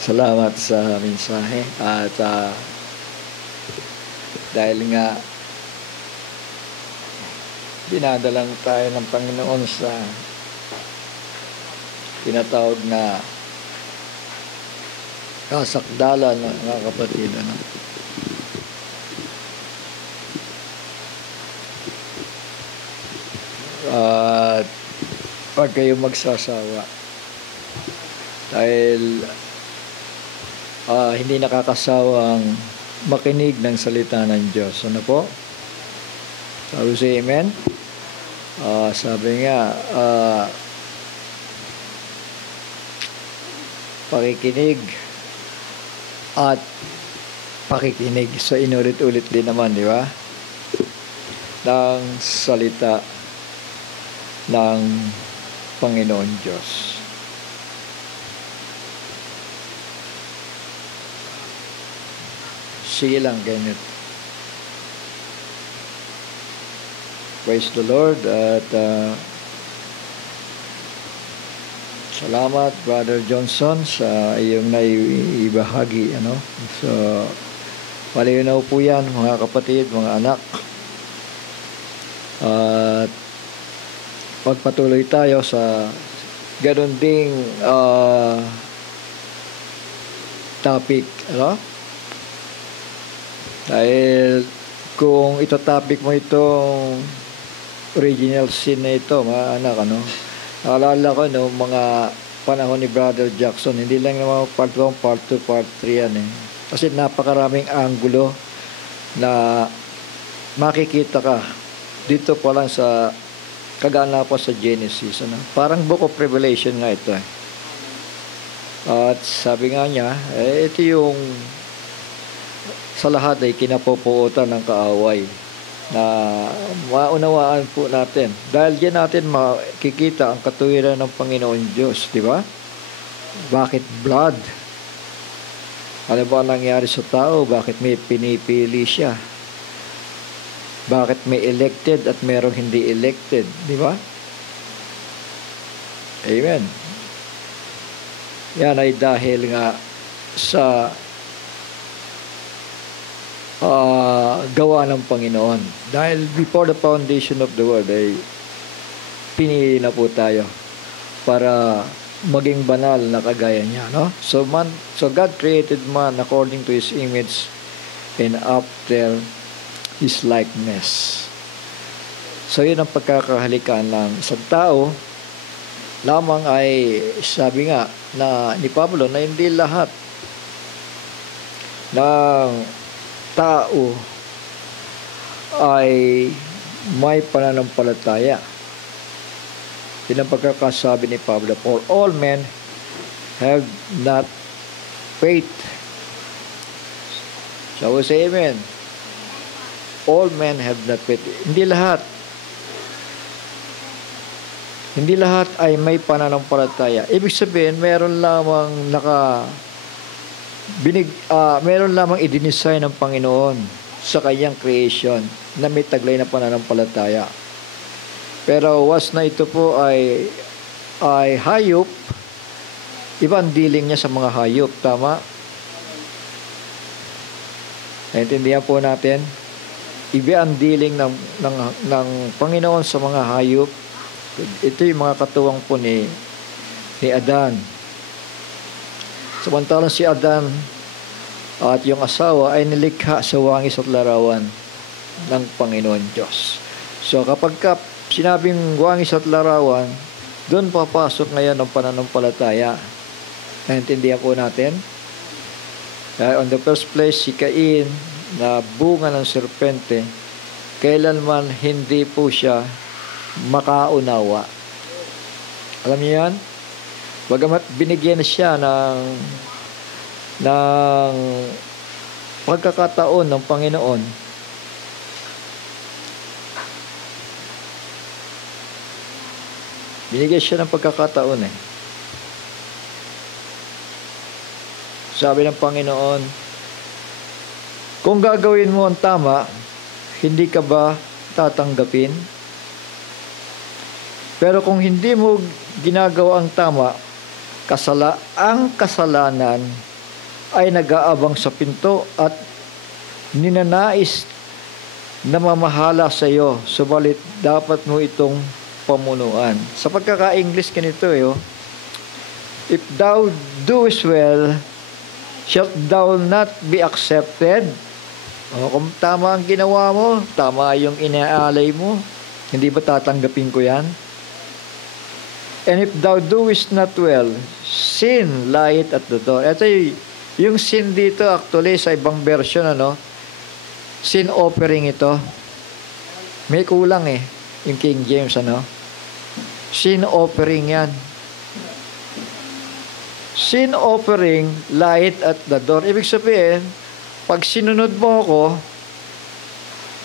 Salamat sa mensahe at dahil nga dinadalang tayo ng Panginoon sa tinatawag na kasakdalan ng mga kapatid. At huwag kayong magsasawa dahil hindi nakakasawang makinig ng salita ng Diyos. Ano po? Sabi si Amen? Sabi nga, pakikinig at pakikinig. So, inulit-ulit din naman, di ba? Ng salita ng Panginoon Diyos. Sige lang, ganyan. Praise the Lord at salamat Brother Johnson sa iyong naibahagi. So, malinaw po yan mga kapatid, mga anak. At pagpatuloy tayo sa ganun ding topic. Dahil kung ito topic mo itong original sin na ito, mga anak, naalala ko mga panahon ni Brother Jackson, hindi lang naman part 1, part 2, part 3 yan Kasi napakaraming angulo na makikita ka dito pa lang sa kagana pa sa Genesis. Parang Book of Revelation nga ito At sabi nga niya, ito yung sa lahat ay kinapupuutan ng kaaway na maunawaan po natin. Dahil diyan natin makikita ang katuwiran ng Panginoon Diyos, di ba? Bakit blood? Ano ba nangyari sa tao? Bakit may pinipili siya? Bakit may elected at merong hindi elected? Di ba? Amen. Yan ay dahil nga sa gawa ng Panginoon. Dahil before the foundation of the world ay pinili na po tayo para maging banal na kagaya niya. So God created man according to His image and after His likeness. So yun ang pagkakahalikan ng isang tao. Lamang ay sabi nga na ni Pablo na hindi lahat ng tao ay may pananampalataya. Yun ang pagkakasabi ni Pablo, for all men have not faith. So we say amen. All men have not faith. Hindi lahat ay may pananampalataya. Ibig sabihin, meron lamang meron lamang i-design ng Panginoon sa kanyang creation na may taglay na pananampalataya. Pero was na ito po ay hayop, ibang dealing niya sa mga hayop, tama? Naintindihan po natin? Iba ang dealing ng Panginoon sa mga hayop. Ito yung mga katuwang po ni Adan. Samantalang si Adan at yung asawa ay nilikha sa wangis at larawan ng Panginoon Diyos. So kapag sinabing wangis at larawan, doon papasok ngayon ang pananampalataya. Naintindihan po natin? On the first place, si Cain na bunga ng serpente, kailanman hindi po siya makaunawa. Alam niyo yan? Bagamat binigyan siya ng pagkakataon ng Panginoon, binigyan siya ng pagkakataon Sabi ng Panginoon, kung gagawin mo ang tama, hindi ka ba tatanggapin? Pero kung hindi mo ginagawa ang tama, ang kasalanan ay nag-aabang sa pinto at ninanais na mamahala sa iyo, subalit dapat mo itong pamunuan. Sa pagkaka-English ganito if thou doest well, shalt thou not be accepted? Kung tama ang ginawa mo, tama yung inaalay mo, hindi ba tatanggapin ko yan? And if thou doest not well, sin lieth at the door. Ito yung sin dito actually sa ibang version, sin offering ito. May kulang yung King James, sin offering yan. Sin offering lieth at the door. Ibig sabihin, pag sinunod mo ako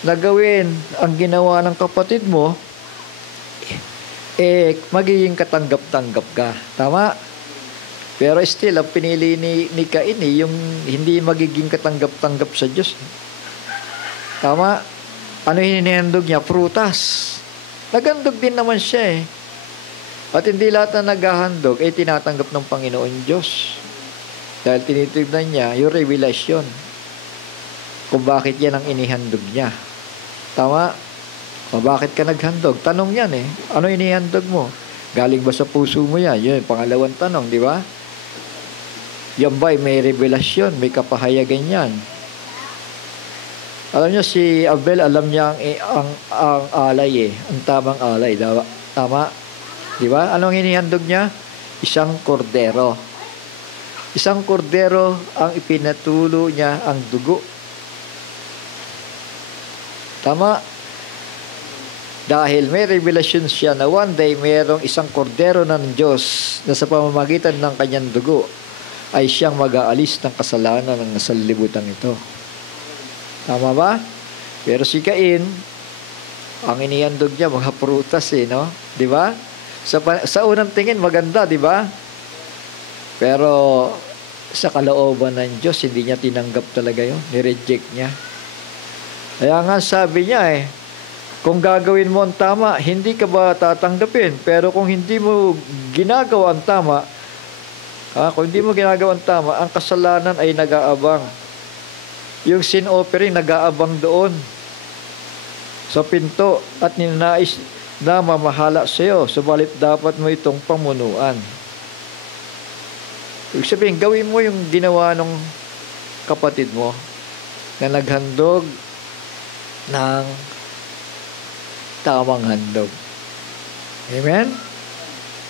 na gawin ang ginawa ng kapatid mo, magiging katanggap-tanggap ka. Tama? Pero still, ang pinili ni Cain yung hindi magiging katanggap-tanggap sa Diyos. Tama? Ano hinihandog niya? Prutas. Naghandog din naman siya At hindi lahat na naghahandog tinatanggap ng Panginoon Diyos. Dahil tinitignan niya yung revelation kung bakit yan ang inihandog niya. Tama? O bakit ka naghandog? Tanong yan Ano inihandog mo? Galing ba sa puso mo yan? Yun, pangalawang tanong, di ba? Yan ba'y may revelasyon, may kapahayagan yan? Alam niyo, si Abel, alam niya ang alay ang tamang alay. Tama? Di ba? Anong inihandog niya? Isang kordero. Isang kordero ang ipinatulo niya ang dugo. Tama? Dahil may revelation siya na one day mayroong isang kordero ng Diyos na sa pamamagitan ng kanyang dugo ay siyang mag-aalis ng kasalanan ng nasalibutan ito. Tama ba? Pero si Cain, ang inihandog niya mga prutas di ba? Sa unang tingin maganda, di ba? Pero sa kalooban ng Diyos, hindi niya tinanggap talaga yun. Ni-reject niya. Kaya nga sabi niya kung gagawin mo ang tama, hindi ka ba tatanggapin? Pero kung hindi mo ginagawa ang tama, kung hindi mo ginagawa ang tama, ang kasalanan ay nag-aabang. Yung sin offering nag-aabang doon sa pinto at ninanais na mamahala sa iyo, subalit dapat mo itong pamunuan. Ibig sabihin, gawin mo yung ginawa ng kapatid mo na naghandog ng tamang handog. Amen?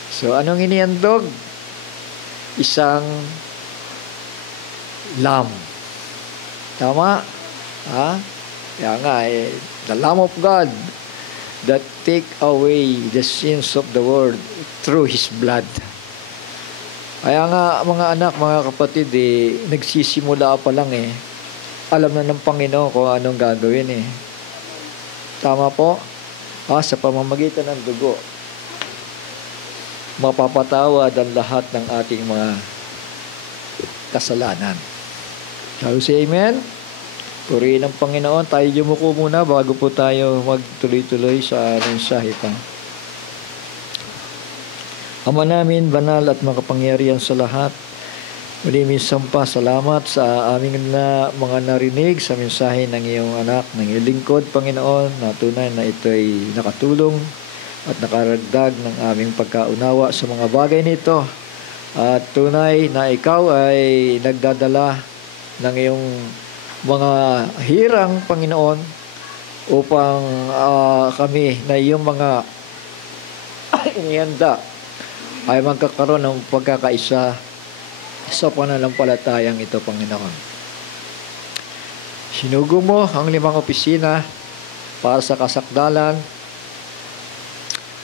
So, anong inihandog? Isang lamb. Tama? Kaya nga, the Lamb of God that take away the sins of the world through His blood. Kaya nga, mga anak, mga kapatid, nagsisimula pa lang alam na ng Panginoon kung anong gagawin Tama po? Sa pamamagitan ng dugo, mapapatawad ang lahat ng ating mga kasalanan. Shall we say amen? Purihin ang Panginoon. Tayo yumuko muna bago po tayo magtuloy-tuloy sa mensahe pa. Ama namin, banal at makapangyarihan sa lahat, muli minsan pa salamat sa aming mga narinig sa mensahe ng iyong anak, ng iyong lingkod, Panginoon, na tunay na ito ay nakatulong at nakaragdag ng aming pagkaunawa sa mga bagay nito. At tunay na ikaw ay nagdadala ng iyong mga hirang, Panginoon, upang kami na iyong mga inihanda ay magkakaroon ng pagkakaisa sa pananampalatayang ito, Panginoon. Sinugo mo ang 5 opisina para sa kasakdalan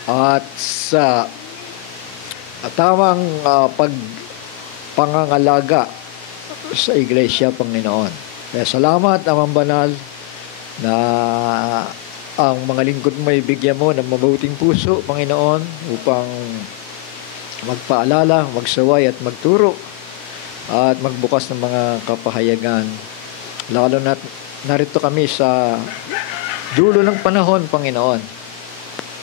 at sa tamang pangangalaga sa iglesia, Panginoon. Kaya salamat, Amang Banal, na ang mga lingkod mo ibigyan mo ng mabuting puso, Panginoon, upang magpaalala, magsaway at magturo at magbukas ng mga kapahayagan. Lalo na narito kami sa dulo ng panahon, Panginoon,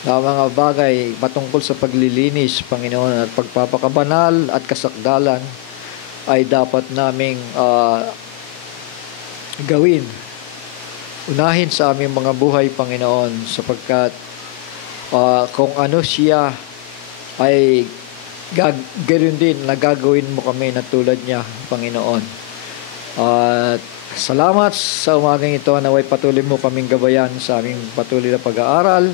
na mga bagay patungkol sa paglilinis, Panginoon, at pagpapakabanal at kasakdalan ay dapat naming gawin. Unahin sa aming mga buhay, Panginoon, sapagkat kung ano siya ay ganoon din na gagawin mo kami na tulad niya, Panginoon. At salamat sa umagang ito, naway patuloy mo kaming gabayan sa aming patuloy na pag-aaral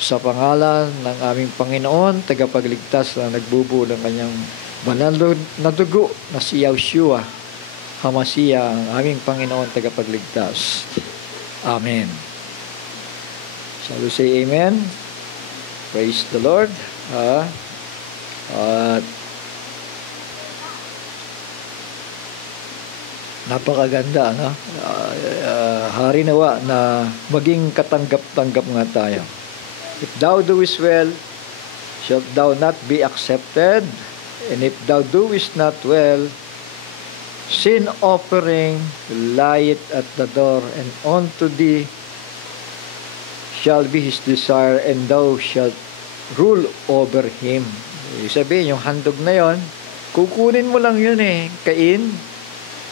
sa pangalan ng aming Panginoon, tagapagligtas na nagbubuo ng kanyang banal na dugo na si Yahshua HaMashiach, ang aming Panginoon tagapagligtas. Amen. Shall we say amen? Praise the Lord. At napakaganda, no? Hari nawa na maging katanggap-tanggap nga tayo. If thou doest well, shalt thou not be accepted, and if thou doest not well, sin offering lieth at the door, and unto thee shall be his desire, and thou shalt rule over him. Ibig sabihin, yung handog na yon, kukunin mo lang yun Cain.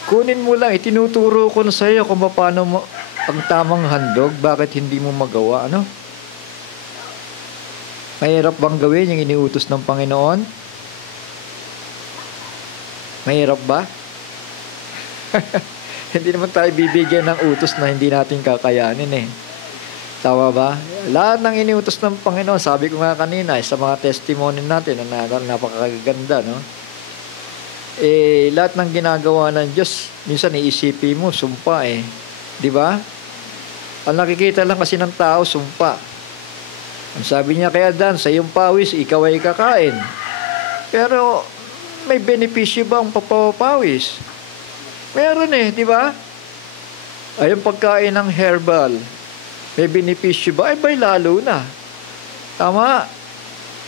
Kunin mo lang, itinuturo ko na sa iyo kung paano mo ang tamang handog, bakit hindi mo magawa, ano? Mahirap bang gawin yung iniutos ng Panginoon? Mahirap ba? Hindi naman tayo bibigyan ng utos na hindi natin kakayanin Tama ba? Lahat ng iniutos ng Panginoon, sabi ko nga kanina, sa mga testimony natin, na napakaganda, no? Lahat ng ginagawa ng Diyos, minsan iisipin mo, sumpa Di ba? Ang nakikita lang kasi ng tao, sumpa. Ang sabi niya kay Adan, sa iyong pawis, ikaw ay kakain. Pero, may benepisyo ba ang papawis? Meron di ba? Ay, yung pagkain ng herbal, may benepisyo ba? Ay, bay lalo na. Tama.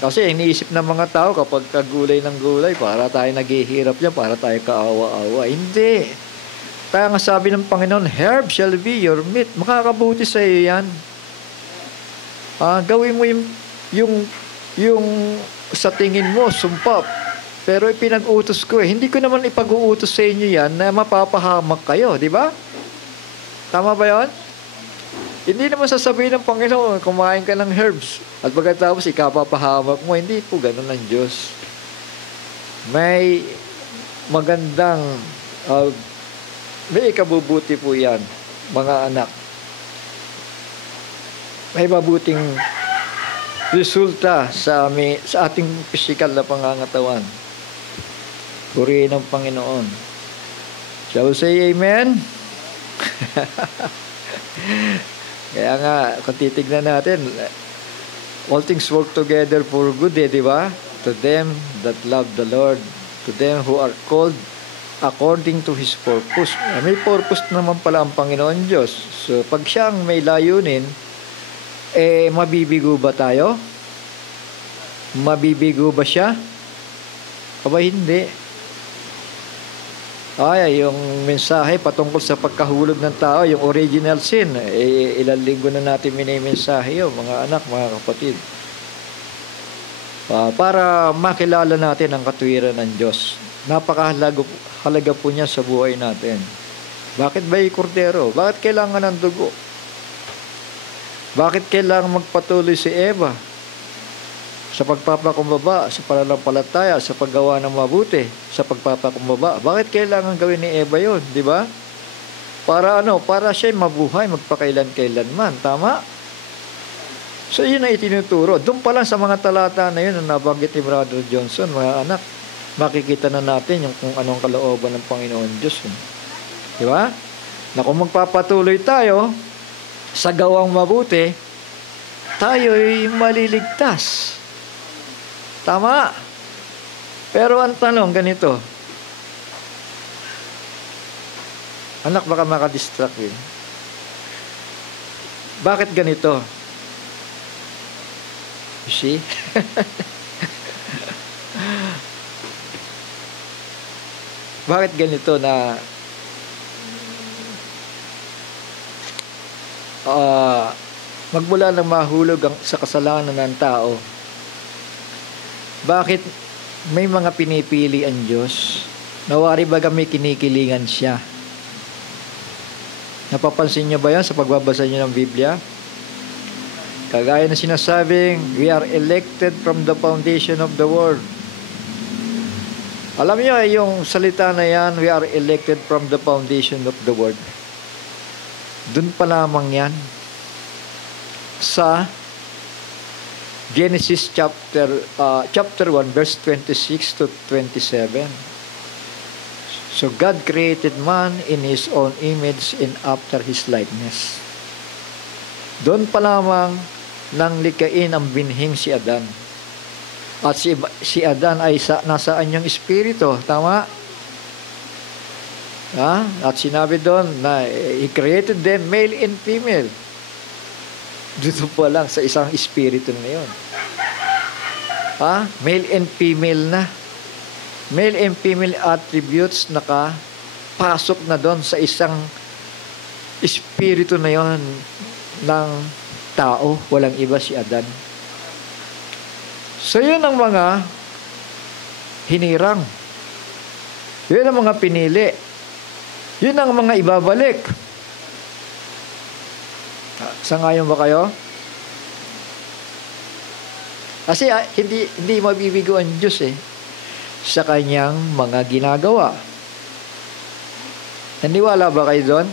Kasi iniisip ng mga tao kapag kagulay ng gulay, para tayo naghihirap yan, para tayo kaawa-awa. Hindi. Kaya nga sabi ng Panginoon, herb shall be your meat. Makakabuti sa iyo yan. Gawin mo yung sa tingin mo, sumpap. Pero ipinag-utos ko Hindi ko naman ipag-uutos sa inyo yan na mapapahamak kayo, di ba? Tama ba yun? Hindi naman sasabihin ng Panginoon, kumain ka ng herbs at pagkatapos ikapapahamak mo. Hindi po ganun ang Diyos. May magandang, may ikabubuti po yan, mga anak. May mabuting resulta sa ating physical na pangangatawan. Purihin ng Panginoon. Shall we say amen? Kaya nga, kung titignan natin, all things work together for good, di ba? To them that love the Lord, to them who are called according to His purpose. May purpose naman pala ang Panginoon Diyos. So, pag siyang may layunin, mabibigo ba tayo? Mabibigo ba siya? Aba, hindi. Yung mensahe patungkol sa pagkahulog ng tao, yung original sin, ilang linggo na natin minimensahe yun, mga anak, mga kapatid. Para makilala natin ang katuwiran ng Diyos. Napakahalaga po niya sa buhay natin. Bakit ba kordero? Bakit kailangan ng dugo? Bakit kailangan magpatuloy si Eva? Sa pagpapakumbaba, sa pananampalataya, sa paggawa ng mabuti, sa pagpapakumbaba. Bakit kailangan gawin ni Eva yun? Di ba? Para Para siya mabuhay, magpakailan-kailanman. Tama? So, yun ang itinuturo. Doon pa lang sa mga talata na yun, na nabanggit ni Brother Johnson, mga anak, makikita na natin yung kung anong kalooban ng Panginoon Diyos. Di ba? Na kung magpapatuloy tayo sa gawang mabuti, tayo'y maliligtas. Tama. Pero ang tanong ganito. Anak, baka makadistract Bakit ganito? You see? Bakit ganito na magmula ng mahulog sa kasalanan ng tao? Bakit may mga pinipili ang Diyos? Nawari ba kami kinikilingan siya? Napapansin niyo ba yan sa pagbabasa niyo ng Biblia? Kagaya na sinasabing, we are elected from the foundation of the world. Alam niyo, yung salita na yan, we are elected from the foundation of the world. Doon pa lamang yan. Sa Genesis chapter 1, verse 26 to 27. So God created man in His own image and after His likeness. Doon pa lamang nang likain ang binhing si Adan. At si Adan ay nasaan yung espiritu, tama? At sinabi doon na He created them male and female. Dito pa lang sa isang espiritu na yun. Male and female na. Male and female attributes nakapasok na doon sa isang espiritu na yon ng tao. Walang iba, si Adan. So yun ang mga hinirang. Yun ang mga pinili. Yun ang mga ibabalik. Sangayon ba kayo? Kasi hindi mabibigo ang Diyos sa kanyang mga ginagawa. Naniwala ba kayo doon?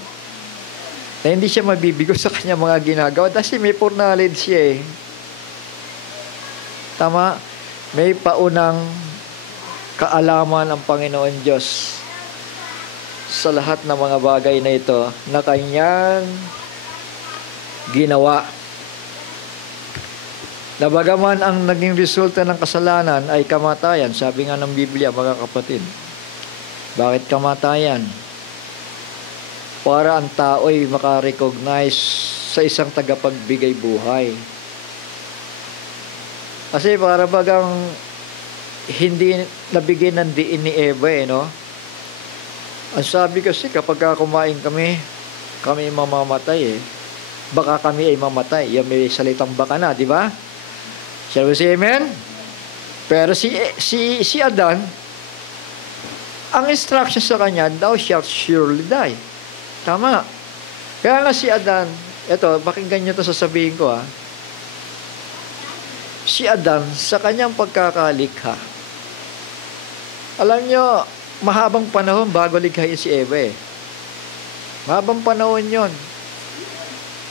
Na hindi siya mabibigo sa kanyang mga ginagawa kasi may foreknowledge siya Tama? May paunang kaalaman ang Panginoon Diyos sa lahat ng mga bagay na ito na kanyang ginawa. Na bagaman ang naging resulta ng kasalanan ay kamatayan, sabi nga ng Biblia, mga kapatid. Bakit kamatayan? Para ang tao'y makarecognize sa isang tagapagbigay buhay. Kasi para bagang hindi nabigyan ng diin ni Eva no? Ang sabi kasi kapag kumain kami mamamatay Baka kami ay mamatay. Yan may salitang baka na, di ba? Shall we say amen? Pero si Adan, ang instruction sa kanya, thou shalt surely die. Tama. Kaya nga si Adan, eto, pakinggan nyo ito sasabihin ko Si Adan, sa kanyang pagkakalikha, alam nyo, mahabang panahon bago likhain si Eva Mahabang panahon yon.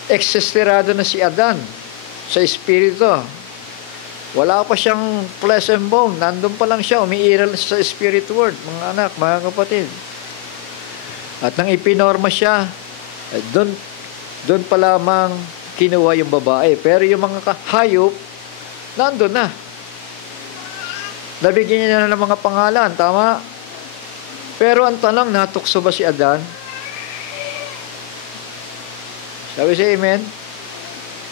Existerado na si Adan sa espiritu. Wala pa siyang flesh and bone. Nandun pa lang siya. Umiiral sa spirit world. Mga anak, mga kapatid. At nang ipinorma siya, doon pa lamang kinuha yung babae. Pero yung mga hayop, nandun na. Nabigyan niya na ng mga pangalan. Tama? Pero ang tanong, natukso ba si Adan? Sabi siya, amen?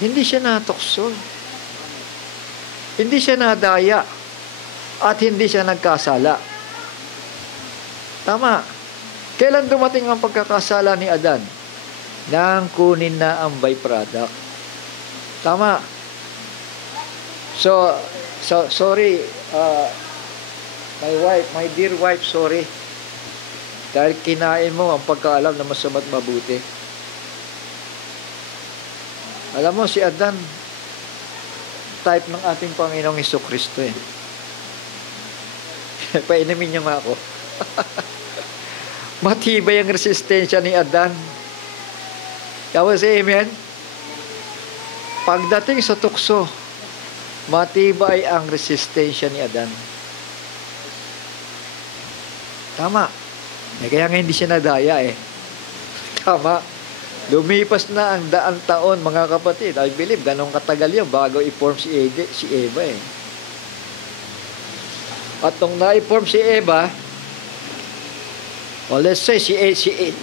Hindi siya natukso. Hindi siya nadaya. At hindi siya nagkasala. Tama. Kailan dumating ang pagkakasala ni Adan? Nang kunin na ang byproduct. Tama. So sorry, my dear wife, sorry. Dahil kinain mo ang pagkaalam na masama't mabuti. Alam mo, si Adan, type ng ating Panginoong Jesucristo Painumin niyo nga ako. Matibay ang resistensya ni Adan. Kaya say amen? Pagdating sa tukso, matibay ang resistensya ni Adan. Tama. Kaya nga hindi siya nadaya Tama. Lumipas na ang 100 taon, mga kapatid. I believe, ganong katagal yun bago i-form si Eva At nung na-i-form si Eva, let's say,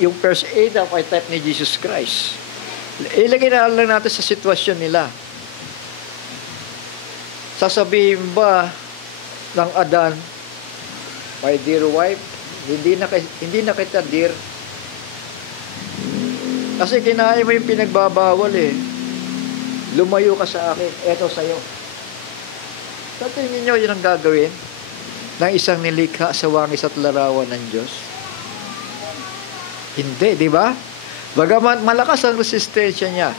yung first Adam ay type ni Jesus Christ. Ilagay na lang natin sa sitwasyon nila. Sasabihin ba ng Adan, my dear wife, hindi na kita dear, kasi kinain mo yung pinagbabawal Lumayo ka sa akin, eto sa'yo. Sa tingin nyo, yun ang gagawin? ng isang nilikha sa wangis at larawan ng Diyos? Hindi, di ba? Bagaman malakas ang resistensya niya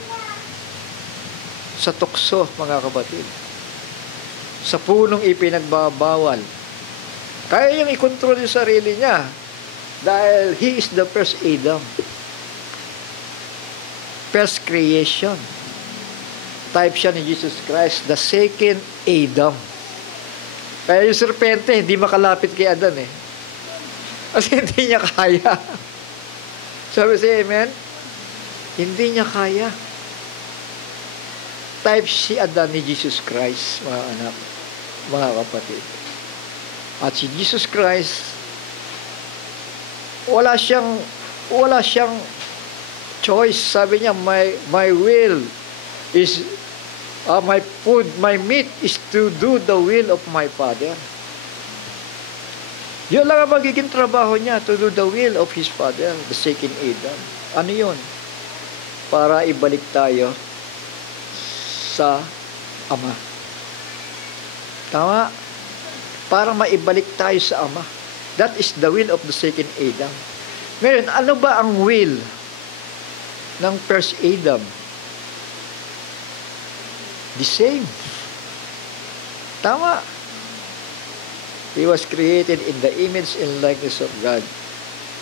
sa tukso, mga kapatid. Sa punong ipinagbabawal. Kaya niyang i-control yung sarili niya dahil He is the first Adam. First creation. Type siya ni Jesus Christ, the second Adam. Kaya yung serpente, hindi makalapit kay Adan eh. Kasi hindi niya kaya. Sabi siya, amen? Hindi niya kaya. Type si Adan ni Jesus Christ, mga anak, mga kapatid. At si Jesus Christ, wala siyang choice. Sabi niya, my will is, my food, my meat is to do the will of my Father. Yun lang ang magiging trabaho niya, to do the will of His Father, the second Adam. Ano yun? Para ibalik tayo sa Ama. Tama? Para maibalik tayo sa Ama. That is the will of the second Adam. Ngayon, ano ba ang will ng first Adam? The same. Tama. He was created in the image and likeness of God.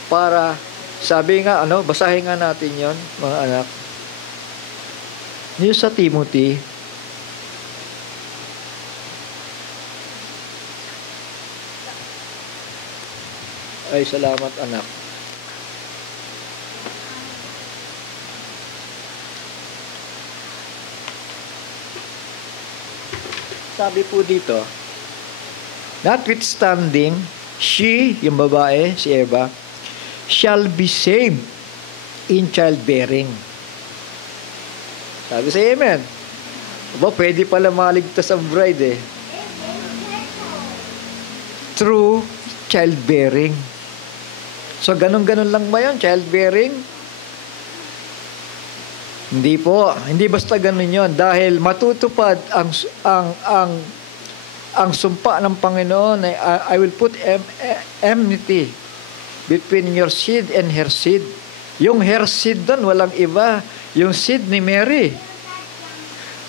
Para, sabi nga, basahin nga natin yon, mga anak. Niyo sa Timothy, ay salamat anak. Sabi po dito, notwithstanding, she, yung babae, si Eva, shall be saved in childbearing. Sabi sa amen. Pwede pala maligtas ang bride eh. Through childbearing. So, ganun-ganun lang ba yun? Childbearing? Hindi po. Hindi basta ganun yun. Dahil matutupad ang sumpa ng Panginoon ay I will put enmity between your seed and her seed. Yung her seed doon, walang iba. Yung seed ni Mary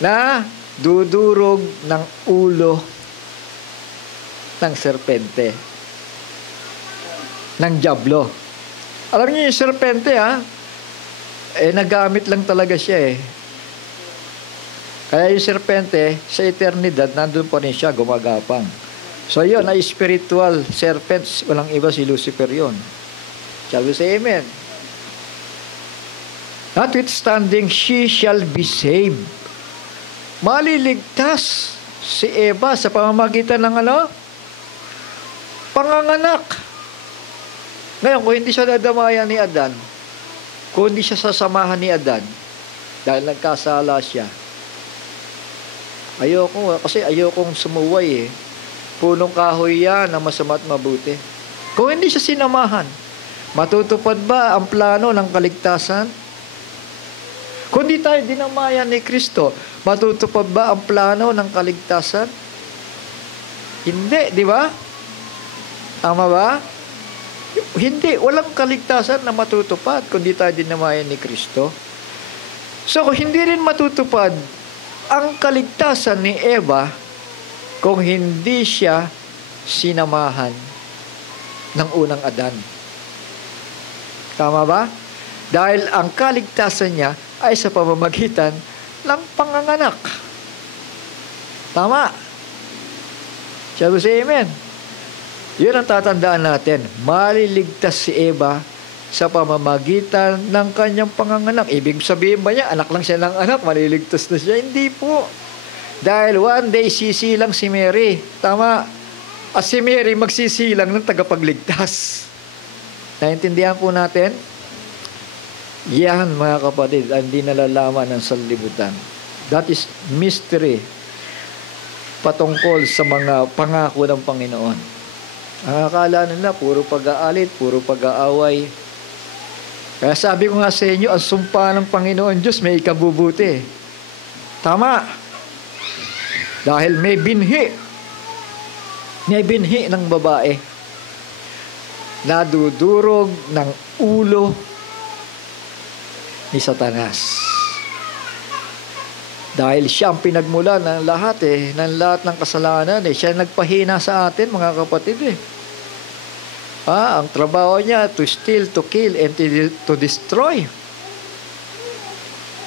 na dudurog ng ulo ng serpente. Ng diablo. Alam niyo yung serpente nagamit lang talaga siya eh. Kaya yung serpente, sa eternidad, nandun pa rin siya, gumagapang. So yun, ay spiritual serpents, walang iba si Lucifer yun. Shall we say amen? Notwithstanding, she shall be saved. Maliligtas si Eva sa pamamagitan ng panganganak. Ngayon, kung hindi siya dadamayan ni Adan, kung hindi siya sasamahan ni Adan, dahil nagkasala siya, kasi ayokong sumuway eh. Punong kahoy yan na masama at mabuti. Kung hindi siya sinamahan, matutupad ba ang plano ng kaligtasan? Kung di tayo dinamayan ni Kristo, matutupad ba ang plano ng kaligtasan? Hindi, di ba? Tama ba? Hindi, walang kaligtasan na matutupad kung di tayo dinamayan ni Kristo. So, kung hindi rin matutupad ang kaligtasan ni Eva kung hindi siya sinamahan ng unang Adan. Tama ba? Dahil ang kaligtasan niya ay sa pamamagitan ng panganganak. Tama. Shall we say amen? Yun ang tatandaan natin. Maliligtas si Eva sa pamamagitan ng kanyang panganganak. Ibig sabihin ba niya, anak lang siya ng anak, maliligtas na siya? Hindi po. Dahil one day, sisilang si Mary. Tama. At si Mary magsisilang ng tagapagligtas. Naintindihan po natin? Yan, mga kapatid, hindi nalalaman ng sanlibutan. That is mystery patungkol sa mga pangako ng Panginoon. Ang akala nila, puro pag-aalit, puro pag-aaway. Kaya sabi ko nga sa inyo, ang sumpa ng Panginoon Diyos may ikabubuti. Tama. Dahil may binhi na binhi ng babae, nadudurog ng ulo ni Satanas. Dahil siya ang pinagmula ng lahat ng lahat ng kasalanan Siya nagpahina sa atin, mga kapatid ang trabaho niya to steal, to kill, and to destroy.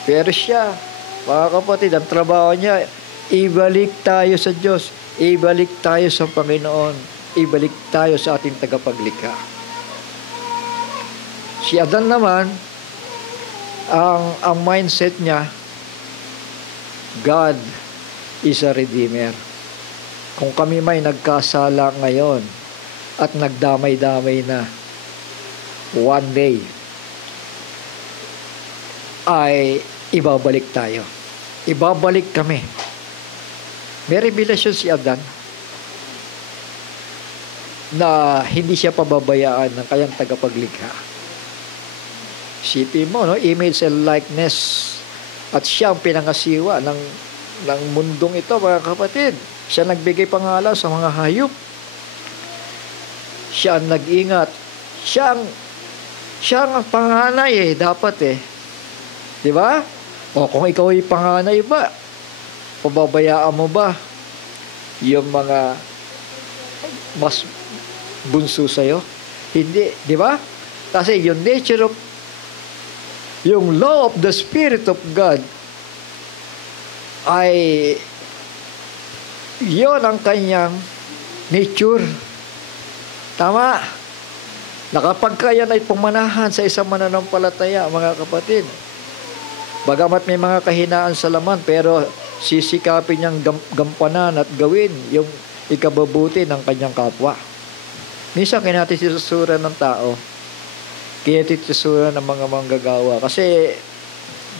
Pero siya, mga kapatid, ang trabaho niya, ibalik tayo sa Diyos, ibalik tayo sa Panginoon, ibalik tayo sa ating tagapaglikha. Si Adan naman, ang mindset niya, God is a Redeemer. Kung kami may nagkasala ngayon at nagdamay-damay na, one day ay ibabalik tayo. Ibabalik kami. May revelasyon si Adan na hindi siya pababayaan ng kanyang tagapaglikha. Isipin mo, image and likeness. At siya ang pinangasiwa ng mundong ito, mga kapatid. Siya nagbigay pangalan sa mga hayop. Siya ang nag-ingat. Siya ang panganay dapat Di ba? O kung ikaw ay panganay ba, pababayaan mo ba yung mga mas bunso sa'yo? Hindi, di ba? Kasi yung nature of yung law of the Spirit of God ay yon ang kanyang nature. Tama. Nakapagka yan ay pumanahan sa isang mananampalataya, mga kapatid. Bagamat may mga kahinaan sa laman, pero sisikapin niyang gampanan at gawin yung ikababuti ng kanyang kapwa. Minsan kinatisusura ng tao, kinatisusura ng mga manggagawa. Kasi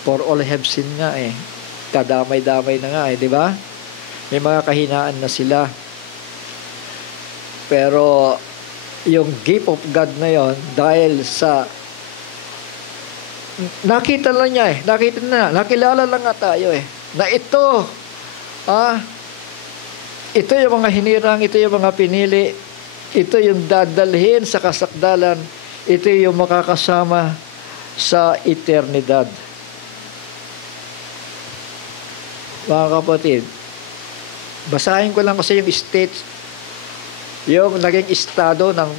for all have sinned nga kadamay-damay na nga di ba? May mga kahinaan na sila. Pero yung gift of God na yon, dahil sa nakita lang niya nakilala lang nga tayo na ito yung mga hinirang, ito yung mga pinili, ito yung dadalhin sa kasakdalan, ito yung makakasama sa eternidad. Mga kapatid, basahin ko lang kasi yung state, yung naging estado ng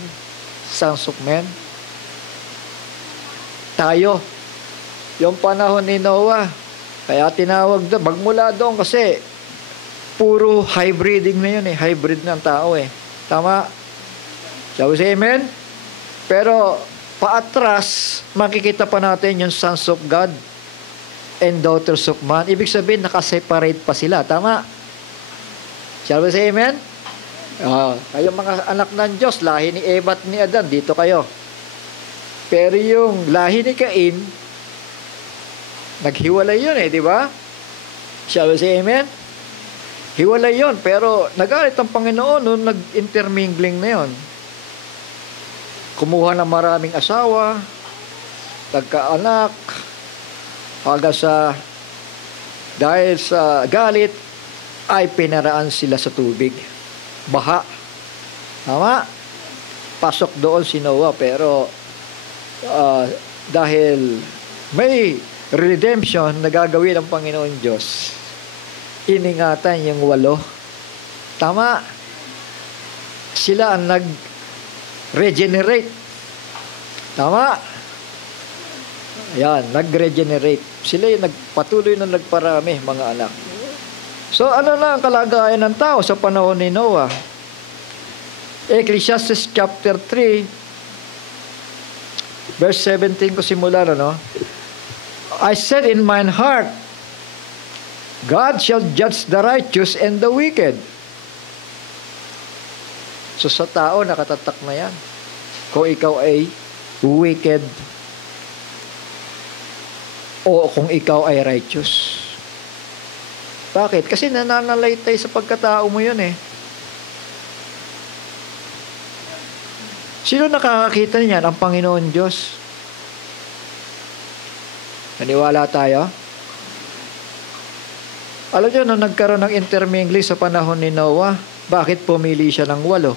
Sons of Men. Tayo, yung panahon ni Noah, kaya tinawag doon, magmula doon kasi puro hybriding na yun hybrid ng tao Tama? Shall we say amen? Pero paatras, makikita pa natin yung sons of God and daughters of man. Ibig sabihin, nakaseparate pa sila. Tama? Shall we say amen? Kayong mga anak ng Diyos, lahi ni Eva at ni Adan, dito kayo. Pero yung lahi ni Cain, naghiwalay yun di ba? Shall we say amen? Hiwalay yun, pero nagalit ang Panginoon nung nag-intermingling na yun. Kumuha ng maraming asawa, nagkaanak, hanggang sa dahil sa galit ay pinaraan sila sa tubig, baha. Tama? Pasok doon si Noah, pero dahil may redemption na gagawin ng Panginoon Diyos, iningatan yung 8. Tama? Sila ang nag-regenerate. Tama? Yan, nag-regenerate. Sila yung patuloy na nagparami, mga anak. So, ano na ang kalagayan ng tao sa panahon ni Noah? Ecclesiastes chapter 3, verse 17 ko simulan, I said in mine heart, God shall judge the righteous and the wicked. So sa tao, nakatatak na yan. Kung ikaw ay wicked o kung ikaw ay righteous. Bakit? Kasi nananalaytay sa pagkatao mo yun Sino nakakakita niyan? Ang Panginoon Diyos. Naniwala tayo? Alam nyo, nung nagkaroon ng intermingling sa panahon ni Noah, Bakit pumili siya ng 8?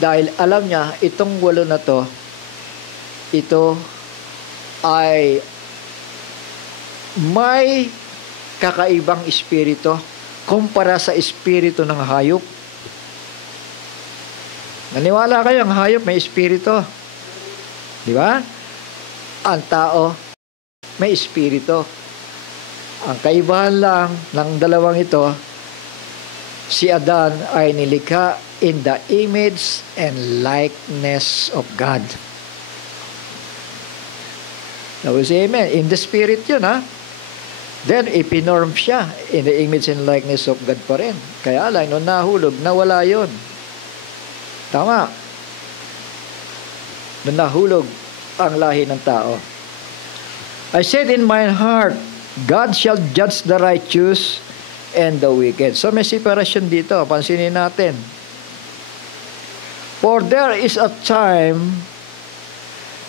Dahil alam niya, itong 8 na to, ito ay may kakaibang espiritu kumpara sa espiritu ng hayop. Naniwala kayo, ang hayop may espiritu. Di ba? Ang tao may espiritu. Ang kaibahan lang ng dalawang ito, si Adan ay nilikha in the image and likeness of God. Tapos, amen. In the spirit yun, ha? Then, ipinorm siya in the image and likeness of God pa rin. Kaya lang, nung nahulog, nawala yun. Tama. Nung nahulog ang lahi ng tao. I said in my heart, God shall judge the righteous and the wicked. So, may separation dito. Pansinin natin. For there is a time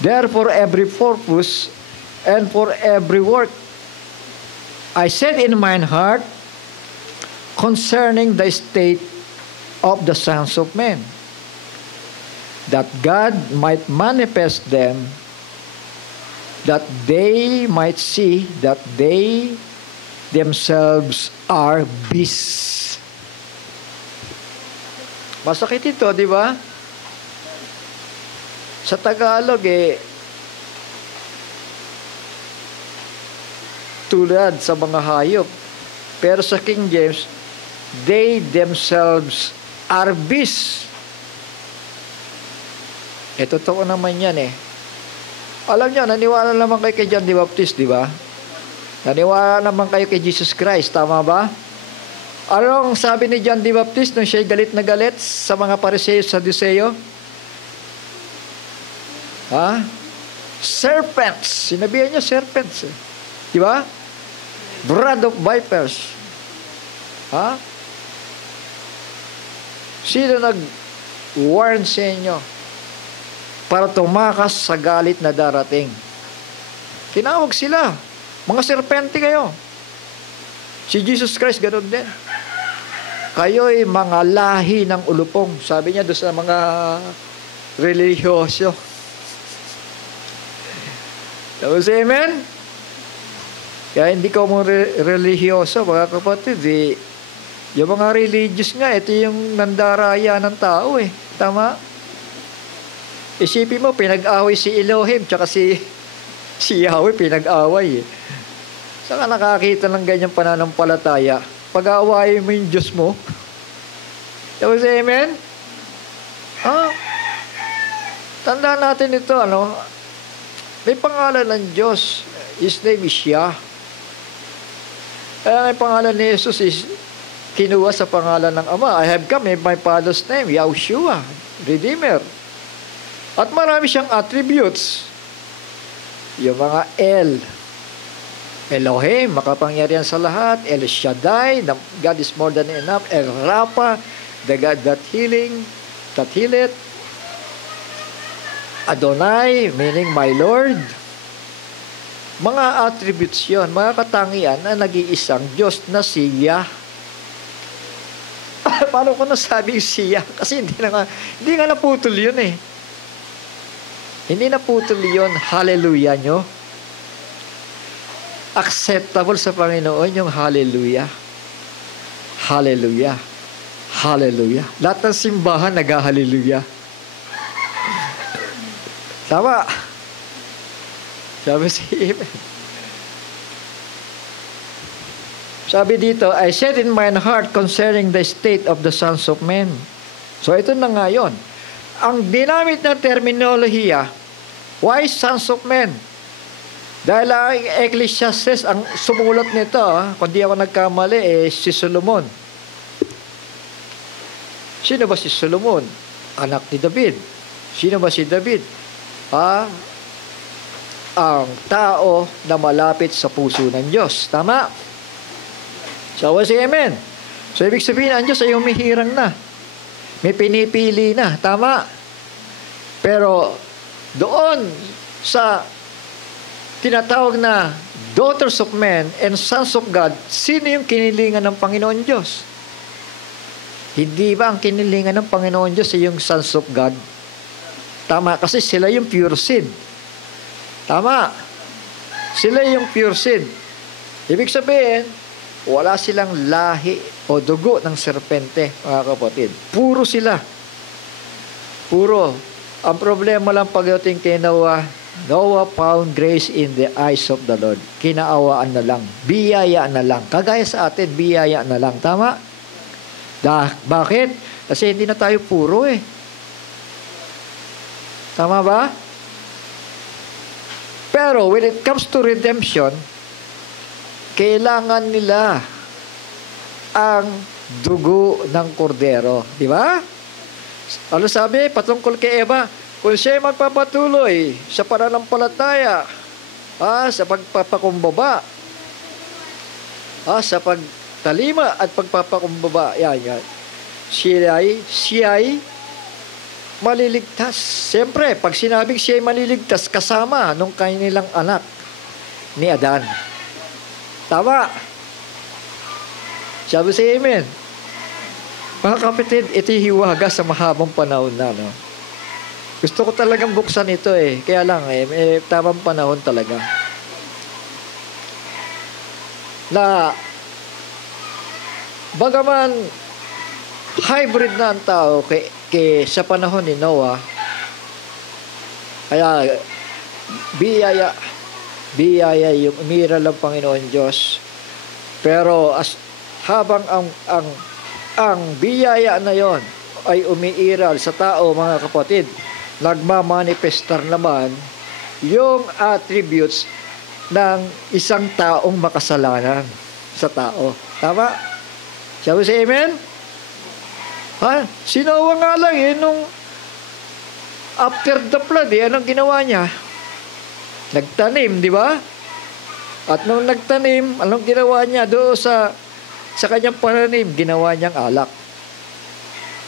there for every purpose and for every work. I said in mine heart concerning the state of the sons of men, that God might manifest them, that they might see that they themselves are beasts. Masakit ito, di ba? Sa Tagalog, tulad sa mga hayop. Pero sa King James, they themselves are beasts. Totoo naman yan Alam niyo, naniwala naman kayo kay John the Baptist, di ba? Naniwala naman kayo kay Jesus Christ, tama ba? Anong sabi ni John the Baptist nung siya'y galit na galit sa mga Pariseo sa Saduseo? Serpents. Sinabihan niya serpents. Di ba? Brood of vipers. Sino nag-warn sa inyo para tumakas sa galit na darating? Tinawag sila. Mga serpente kayo. Si Jesus Christ ganoon din. Kayo'y mga lahi ng ulupong. Sabi niya doon sa mga religyoso. Tapos, amen? Kaya hindi ko mo religyoso, mga kapatid, yung mga religious nga, ito yung nandaraya ng tao Tama? Isipin mo, pinag-away si Elohim, tsaka si Yahweh, pinag-away Saka nakakita ng ganyang pananampalataya. Pag-aawayin mo yung Diyos mo. Tapos, amen? Tandaan natin ito, may pangalan ng Diyos. His name is Yah. Kaya may pangalan ni Jesus is kinuha sa pangalan ng Ama. I have come in my Father's name, Yahushua, Redeemer. At marami siyang attributes. Yung mga Elohim, makapangyarihan sa lahat. El Shaddai, God is more than enough. El Rapha, the God that healeth. Adonai, meaning my Lord. Mga attributes yun, mga katangian na nag-iisang Diyos na siya. Paano ko nasabing siya? Kasi hindi nga naputol yun Hindi naputol yun. Hallelujah nyo. Acceptable sa Panginoon yung hallelujah. Hallelujah. Hallelujah. Lahat ng simbahan nag-hallelujah. Tama. Sabi amen. Sabi dito, I said in mine heart concerning the state of the sons of men. So ito na nga yun. Ang dinamit na terminolohiya, why sons of men? Dahil ang Ecclesiastes, ang sumulat nito, kung di ako nagkamali, si Solomon. Sino ba si Solomon? Anak ni David. Sino ba si David? Ang tao na malapit sa puso ng Diyos. Tama? So, amen. So, ibig sabihin, ang Diyos ay humihirang na. May pinipili na. Tama? Pero, doon sa tinatawag na daughters of men and sons of God, sino yung kinilingan ng Panginoon Diyos? Hindi ba ang kinilingan ng Panginoon Diyos ay yung sons of God? Tama, kasi sila yung pure seed. Tama. Sila yung pure seed. Ibig sabihin, wala silang lahi o dugo ng serpente, mga kapatid. Puro sila. Puro. Ang problema lang pagdating kay Noah, Noah found grace in the eyes of the Lord. Kinaawaan na lang. Biyaya na lang. Kagaya sa atin, biyaya na lang. Tama? Bakit? Kasi hindi na tayo puro eh. Tama ba? Pero when it comes to redemption, kailangan nila ang dugo ng kordero. Di ba? Ano sabi? Patungkol kay Eva, kung siya magpapatuloy sa pananampalataya, sa pagpapakumbaba, sa pagtalima at pagpapakumbaba, yan. Siya'y maliligtas. Siyempre, pag sinabing siya'y maliligtas, kasama nung kanilang anak ni Adan. Tama. Sabi si Amen. Mga kapatid, ito hiwaga sa mahabang panahon na, no? Gusto ko talagang buksan ito eh. Kaya lang tamang panahon talaga. Na bagaman hybrid na ang tao sa panahon ni Noah, kaya biyaya yung umiral ng Panginoon Diyos. Pero habang ang biyaya na yon ay umiiral sa tao, mga kapatid, nagmamanifestar naman yung attributes ng isang taong makasalanan sa tao. Tama? Sabi si Amen? Si Noah nga lang nung after the flood, anong ginawa niya? Nagtanim, di ba? At nung nagtanim, anong ginawa niya? Doon sa kanyang pananim, ginawa niyang alak.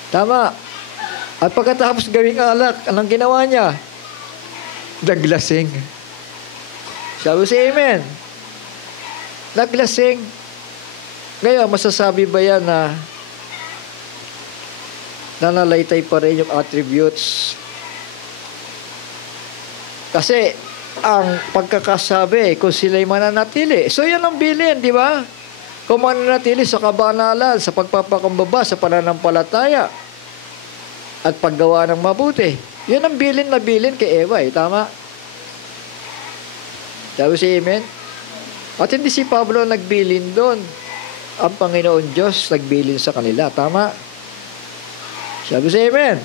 Tama. At pagkatapos gawing alak, anong ginawa niya? Naglasing. Sabi si Amen. Naglasing. Ngayon, masasabi ba yan na nanalaitay pa rin yung attributes? Kasi, ang pagkakasabi, kung sila'y mananatili. So, yan ang bilin, di ba? Kung mananatili sa kabanalan, sa pagpapakumbaba, sa pananampalataya, at paggawa ng mabuti. Yan ang bilin na bilin kay Eva, tama? Sabi si Amen? At hindi si Pablo nagbilin doon. Ang Panginoon Diyos nagbilin sa kanila, tama? Sabi si Amen?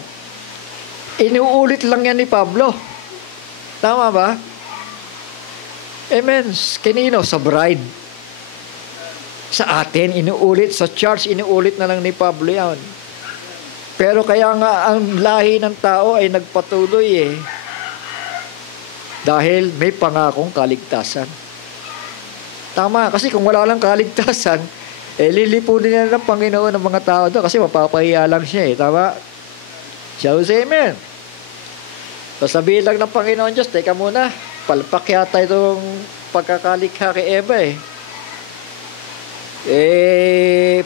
Inuulit lang yan ni Pablo. Tama ba? Amen. Kanino? Sa bride. Sa atin, inuulit. Sa church, inuulit na lang ni Pablo yan. Pero kaya nga ang lahi ng tao ay nagpatuloy dahil may pangakong kaligtasan. Tama, kasi kung wala lang kaligtasan, lilipunin na ng Panginoon ng mga tao doon kasi mapapahiya lang siya Tama? Shall we say amen? Sasabihin lang ng Panginoon Diyos, teka muna, palpak yata itong pagkakalikha kay Eva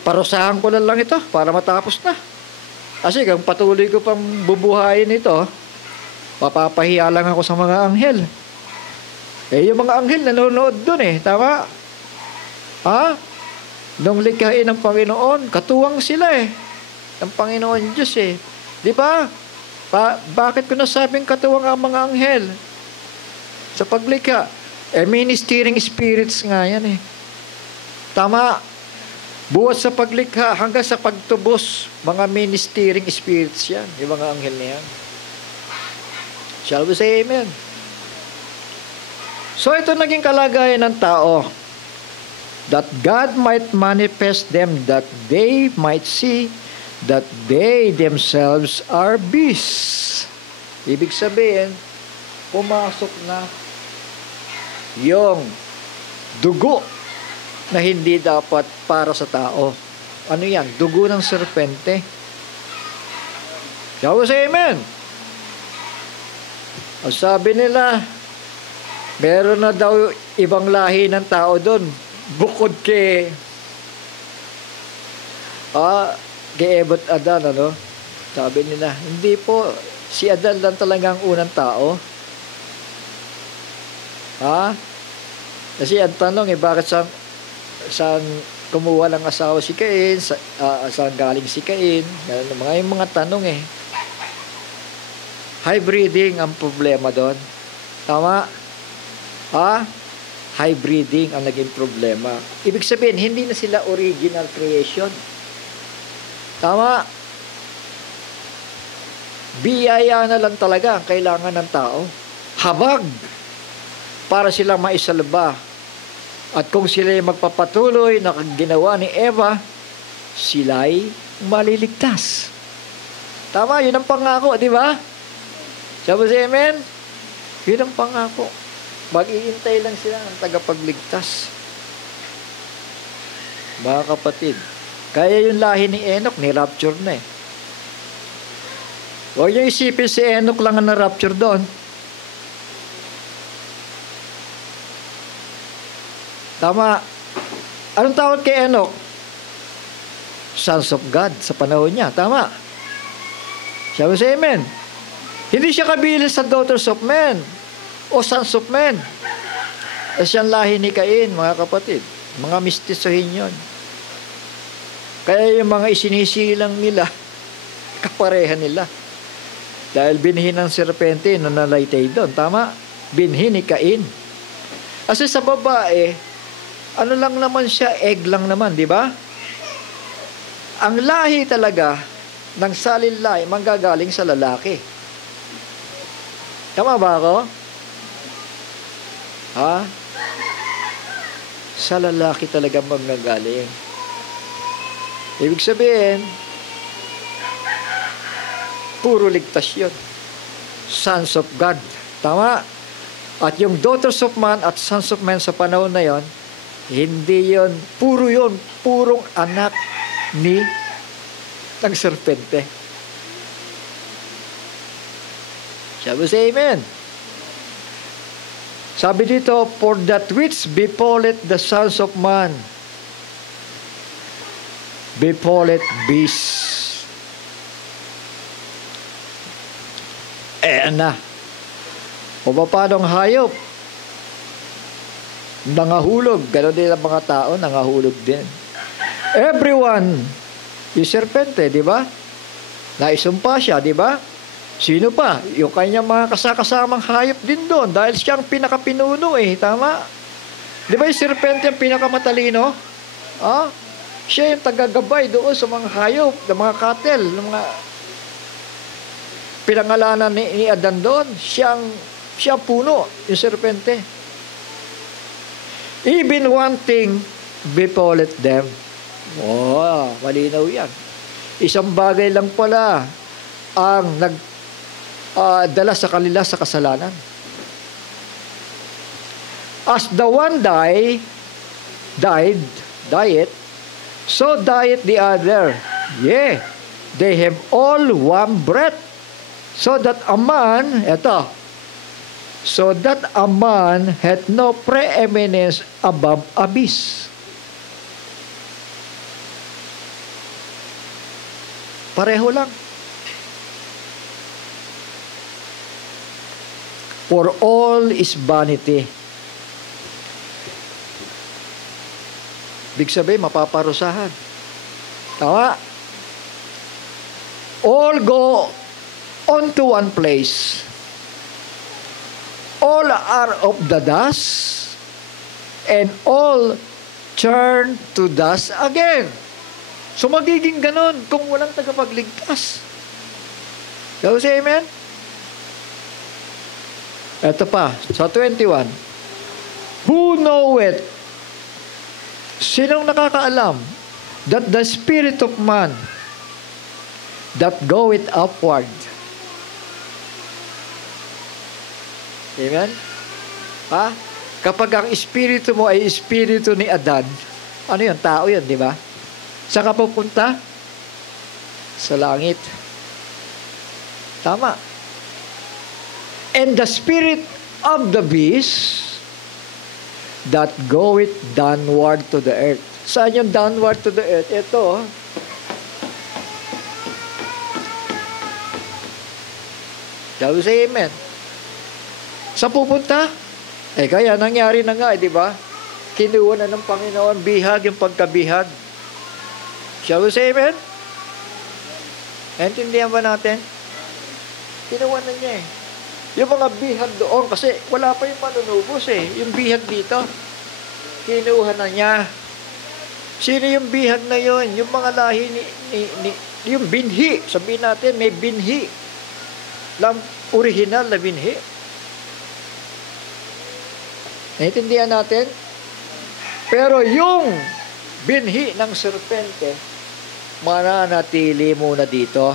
parusahan ko lang ito para matapos na. Kasi kung patuloy ko pang bubuhayin ito, mapapahiya lang ako sa mga anghel. Yung mga anghel nanonood dun tama? Nung likhain ng Panginoon, katuwang sila ng Panginoon Diyos Di ba? Bakit ko nasabing katuwang ang mga anghel? Sa paglikha. Ministering spirits nga yan Tama? Buhat sa paglikha hanggang sa pagtubos, mga ministering spirits yan, yung mga anghel na yan. Shall we say amen? So ito naging kalagayan ng tao, that God might manifest them, that they might see that they themselves are beasts. Ibig sabihin, pumasok na yung dugo na hindi dapat para sa tao. Ano yan? Dugo ng serpente. Shall we say amen? Ang sabi nila, Meron na daw ibang lahi ng tao doon. Bukod kay Ebot Adan, ano? Sabi nila, hindi po, si Adan lang talaga ang unang tao. Kasi ang tanong bakit saan kumuha ng asawa si Cain, saan galing si Cain, yung mga tanong Hybriding ang problema doon. Tama? Hybriding ang naging problema. Ibig sabihin, hindi na sila original creation. Tama? Biyaya na lang talaga ang kailangan ng tao. Habag para sila maisalba. At kung sila'y magpapatuloy na ginawa ni Eva, sila'y maliligtas. Tama, yun ang pangako, di ba? Sabi sa amen? Yun ang pangako. Mag-iintay lang sila ng tagapagligtas. Mga kapatid, kaya yung lahi ni Enoch, ni-rapture na Huwag niyo isipin si Enoch lang ang na-rapture doon. Tama. Anong tawag kay Enoch? Sons of God sa panahon niya. Tama. Sabi sa amen. Hindi siya kabilang sa daughters of men o sons of men. Siyang lahi ni Cain, mga kapatid. Mga mistisohin yun. Kaya yung mga isinisilang nila, kapareha nila. Dahil binhi ng serpente na nalaytay doon. Tama? Binhi ni Cain. Kasi sa babae, ano lang naman siya, egg lang naman, di ba? Ang lahi talaga ng salilay manggagaling sa lalaki. Tama ba ako? Sa lalaki talaga manggagaling. Ibig sabihin, puro ligtas yun. Sons of God. Tama? At yung daughters of man at sons of man sa panahon na yon, hindi yun, purong anak ng serpente. Sabi sa amen. Sabi dito, for that which befalleth the sons of man, befalleth beasts. O paanong hayop? Nangahulog. Ganon din ang mga tao, nangahulog din. Everyone, yung serpente, di ba? Naisumpa siya, di ba? Sino pa? Yung kanyang mga kasakasamang hayop din doon dahil siyang pinakapinuno Tama? Di ba yung serpente ang pinakamatalino? Siya yung tagagabay doon sa mga hayop, ng mga cattle, ng mga pinangalanan ni Adan doon. Siya puno, yung serpente. Even one thing befalleth them. Malinaw yan. Isang bagay lang pala ang dala sa kanila sa kasalanan. As the one died, so died the other. They have all one breath. So that a man hath no preeminence above a beast. Pareho lang. For all is vanity. Big sabihin, mapaparusahan. Tama? All go onto one place. All are of the dust, and all turn to dust again. So magiging ganon kung walang tagapagligtas. Kaya say amen? Ito pa, sa 21. Who knoweth? Sinong nakakaalam that the spirit of man that goeth upward. Amen? Kapag ang espiritu mo ay espiritu ni Adan, ano yun? Tao yun, di ba? Saan ka pupunta? Sa langit. Tama. And the spirit of the beast that goeth downward to the earth. Saan yung downward to the earth? Ito, shall we say amen? Saan pupunta? Kaya nangyari na nga, di ba? Kinuha na ng Panginoon, bihag yung pagkabihag. Shall we say amen? Naintindihan ba natin? Kinuha na niya Yung mga bihag doon, kasi wala pa yung manunubos Yung bihag dito, kinuha na niya. Sino yung bihag na yon? Yung mga lahi yung binhi. Sabihin natin, may binhi. Lang original na binhi. Naintindihan natin? Pero yung binhi ng serpente, mananatili muna dito.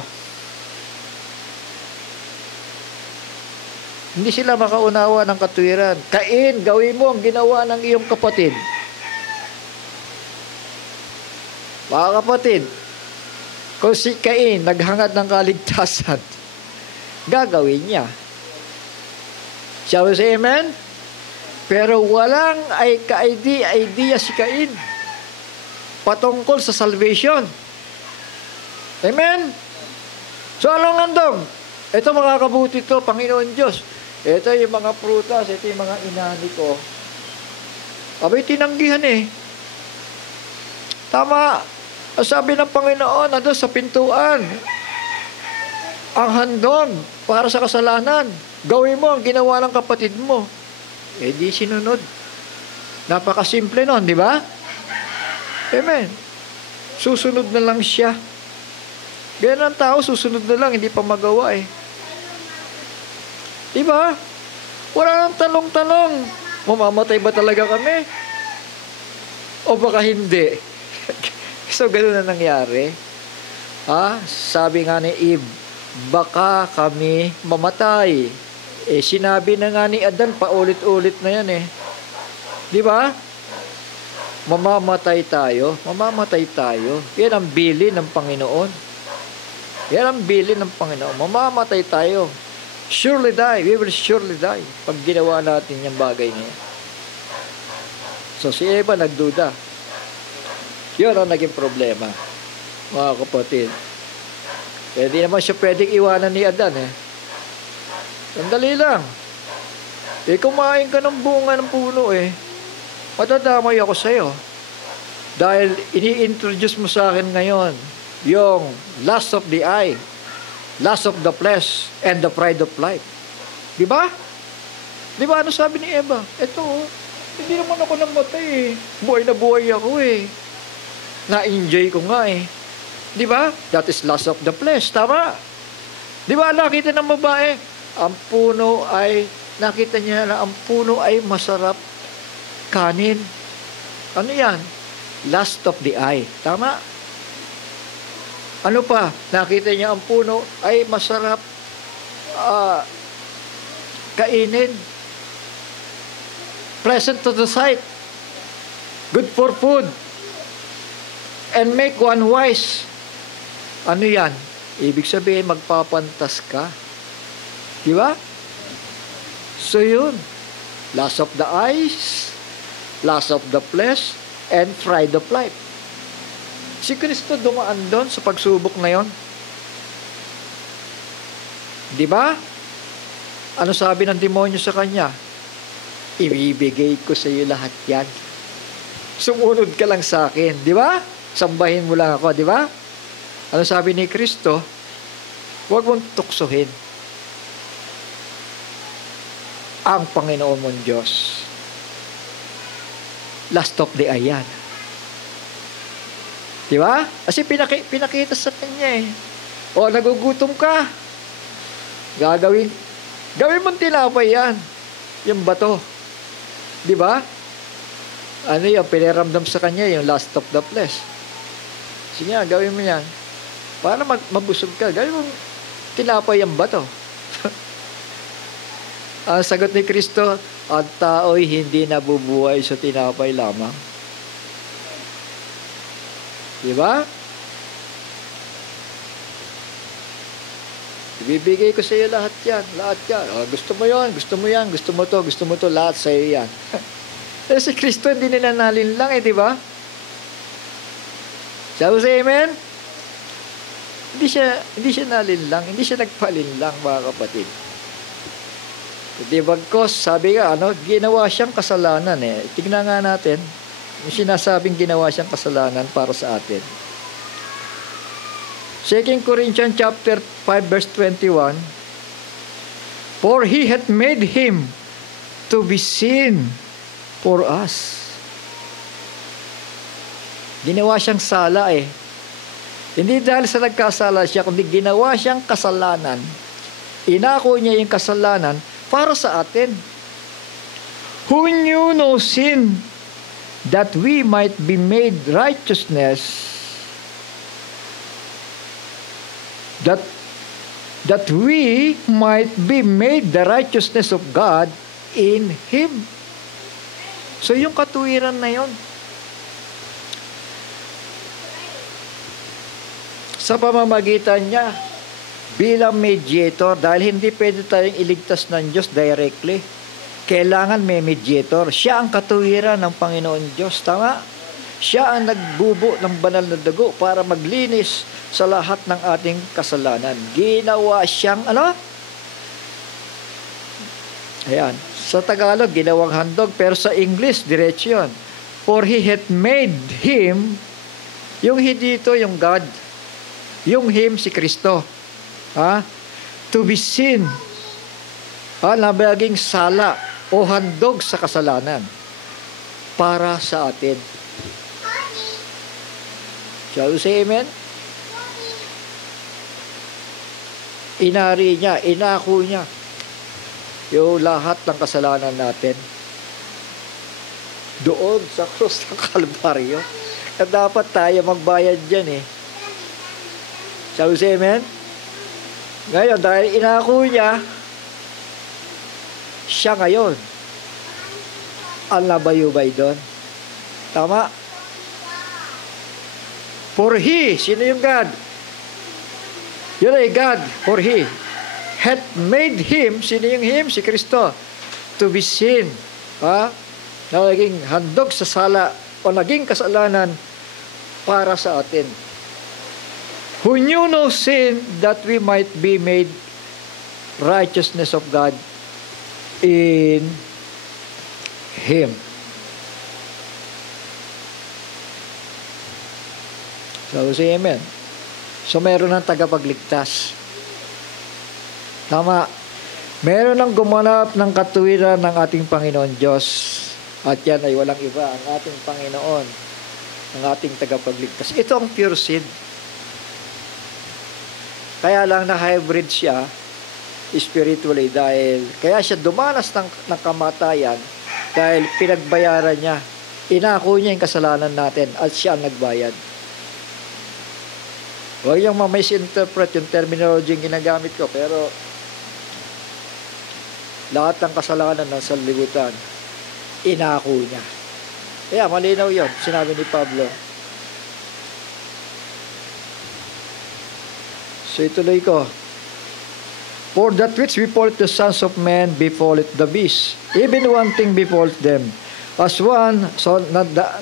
Hindi sila makaunawa ng katwiran. Kain, gawin mo ang ginawa ng iyong kapatid. Mga kapatid, kung si Cain naghangad ng kaligtasan, gagawin niya. Shall we say amen? Pero walang ka-idea si Cain patungkol sa salvation. Amen? So, anong andong? Ito makakabuti to, Panginoon Diyos. Ito yung mga prutas, ito yung mga inani ko. Abay, tinanggihan Tama. Sabi ng Panginoon, nandun sa pintuan, ang handog para sa kasalanan. Gawin mo ang ginawa ng kapatid mo. Di sinunod. Napakasimple nun, di ba? Amen. Susunod na lang siya. Ganyan ang tao, susunod na lang, hindi pa magawa Di ba? Wala nang tanong-tanong. Mamamatay ba talaga kami? O baka hindi? So, gano'n na nangyari. Sabi nga ni Eve, baka kami mamatay. Sinabi na nga ni Adan, paulit-ulit na yan Di ba? Mamamatay tayo. Mamamatay tayo. Yan ang bilin ng Panginoon. Yan ang bilin ng Panginoon. Mamamatay tayo. Surely die. We will surely die. Pag ginawa natin yung bagay na yan. So, si Eva nagduda. Yun ang naging problema, mga kapatid. Di naman siya pwedeng iwanan ni Adan Sandali lang. Kumain ka ng bunga ng puno matadamay ako sa'yo. Dahil ini-introduce mo sa akin ngayon yung lust of the eye, lust of the flesh, and the pride of life. Di ba? Di ba ano sabi ni Eva? Ito, hindi naman ako namatay Buhay na buhay ako Na-enjoy ko nga Di ba? That is lust of the flesh. Tama? Di ba nakita ng babae? Nakita niya na ang puno ay masarap kanin. Ano yan? Lust of the eye. Tama? Ano pa? Nakita niya ang puno ay masarap kainin. Pleasant to the sight. Good for food. And make one wise. Ano yan? Ibig sabihin, magpapantas ka. Di ba? So yun. Lust of the eyes, lust of the flesh, and pride of life. Si Kristo dumaan doon sa pagsubok na yon. Di ba? Ano sabi ng demonyo sa kanya? Ibibigay ko sa iyo lahat yan. Sumunod ka lang sa akin. Di ba? Sambahin mo lang ako, di ba? Ano sabi ni Kristo? Huwag mong tuksohin ang Panginoon mong Diyos. Last of the eye yan. Di ba? Kasi pinakita sa kanya nagugutom ka. Gawin mong tinapay yan. Yung bato. Di ba? Ano yung piniramdam sa kanya, yung lust of the flesh. Sige nga, gawin mo yan. Para mabusog ka, gawin mo tinapay ang bato. Ang sagot ni Kristo, ang tao'y hindi nabubuhay sa tinapay lamang. Diba? Ibibigay ko sa iyo lahat yan. Lahat yan. Gusto mo yon, gusto mo yan, gusto mo to, lahat sa iyo yan. Eh, si Kristo hindi nila nalinlang di ba? Shall we say amen? Hindi siya nalinlang, hindi siya nagpalinlang, mga kapatid. Di bagkos, sabi nga, ginawa siyang kasalanan Tignan nga natin, yung sinasabing ginawa siyang kasalanan para sa atin. 2 Corinthians chapter 5 verse 21, For He hath made Him to be sin for us. Ginawa siyang sala Hindi dahil sa nagkasala siya, kundi ginawa siyang kasalanan. Inako niya yung kasalanan para sa atin. Who knew no sin, that we might be made righteousness, that we might be made the righteousness of God in Him. So yung katuwiran na yon, sa pamamagitan niya bilang mediator, dahil hindi pwede tayong iligtas ng Diyos directly. Kailangan may mediator. Siya ang katuwiran ng Panginoon Diyos. Tama? Siya ang nagbubo ng banal na dugo para maglinis sa lahat ng ating kasalanan. Ginawa siyang Ayan. Sa Tagalog, ginawang handog. Pero sa English, diretso yun. For He hath made Him, yung He dito, yung God. Yung Him, si Kristo. To be sin. Nabaging sala o handog sa kasalanan para sa atin. Shall we say amen? Inari niya, inako niya yung lahat ng kasalanan natin doon sa krus ng Kalbaryo. At dapat tayo magbayad dyan Shall we say amen? Ngayon, dahil inako niya, siya ngayon ang labayubay doon. Tama? For He, sino yung God? Yun ay God, for He hath made Him, sino yung Him? Si Kristo, to be sin. Na naging handog sa sala o naging kasalanan para sa atin. Who knew no sin, that we might be made righteousness of God in Him. So, say amen. So, meron ng tagapagligtas. Tama. Meron ng gumanap ng katuwiran ng ating Panginoon Diyos. At yan ay walang iba, ang ating Panginoon, ang ating tagapagligtas. Ito ang pure seed. Kaya lang na-hybrid siya spiritually kaya siya dumanas ng kamatayan dahil pinagbayaran niya. Inako niya yung kasalanan natin at siya ang nagbayad. Huwag niyang ma-misinterpret yung terminology yung ginagamit ko, pero lahat ng kasalanan ng sanlibutan, inako niya. Kaya malinaw yun, sinabi ni Pablo. So ituloy ko. For that which befalleth the sons of men befalleth the beast. Even one thing befalleth them. As one, so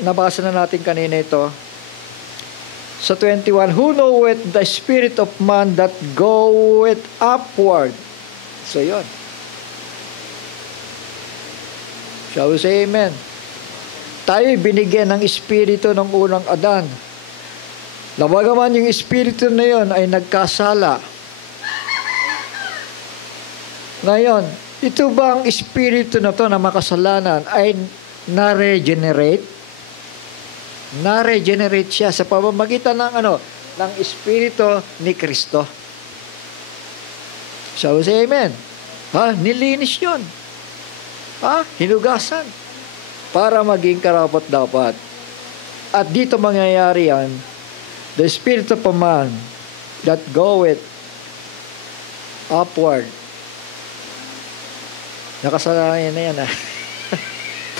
nabasa na natin kanina ito. Sa 21, who knoweth the spirit of man that goeth upward. So yun. Shall we say amen? Tayo'y binigyan ng espiritu ng unang Adan. Nabagaman yung espiritu na yun ay nagkasala. Ngayon, ito bang espiritu na to na makasalanan ay na-regenerate? Na-regenerate siya sa pamamagitan ng ng espiritu ni Kristo. So, say amen. Nilinis yun. Hinugasan. Para maging karapat-dapat. At dito mangyayari yan, the spirit of a man that goeth upward. Nakasanayan na yan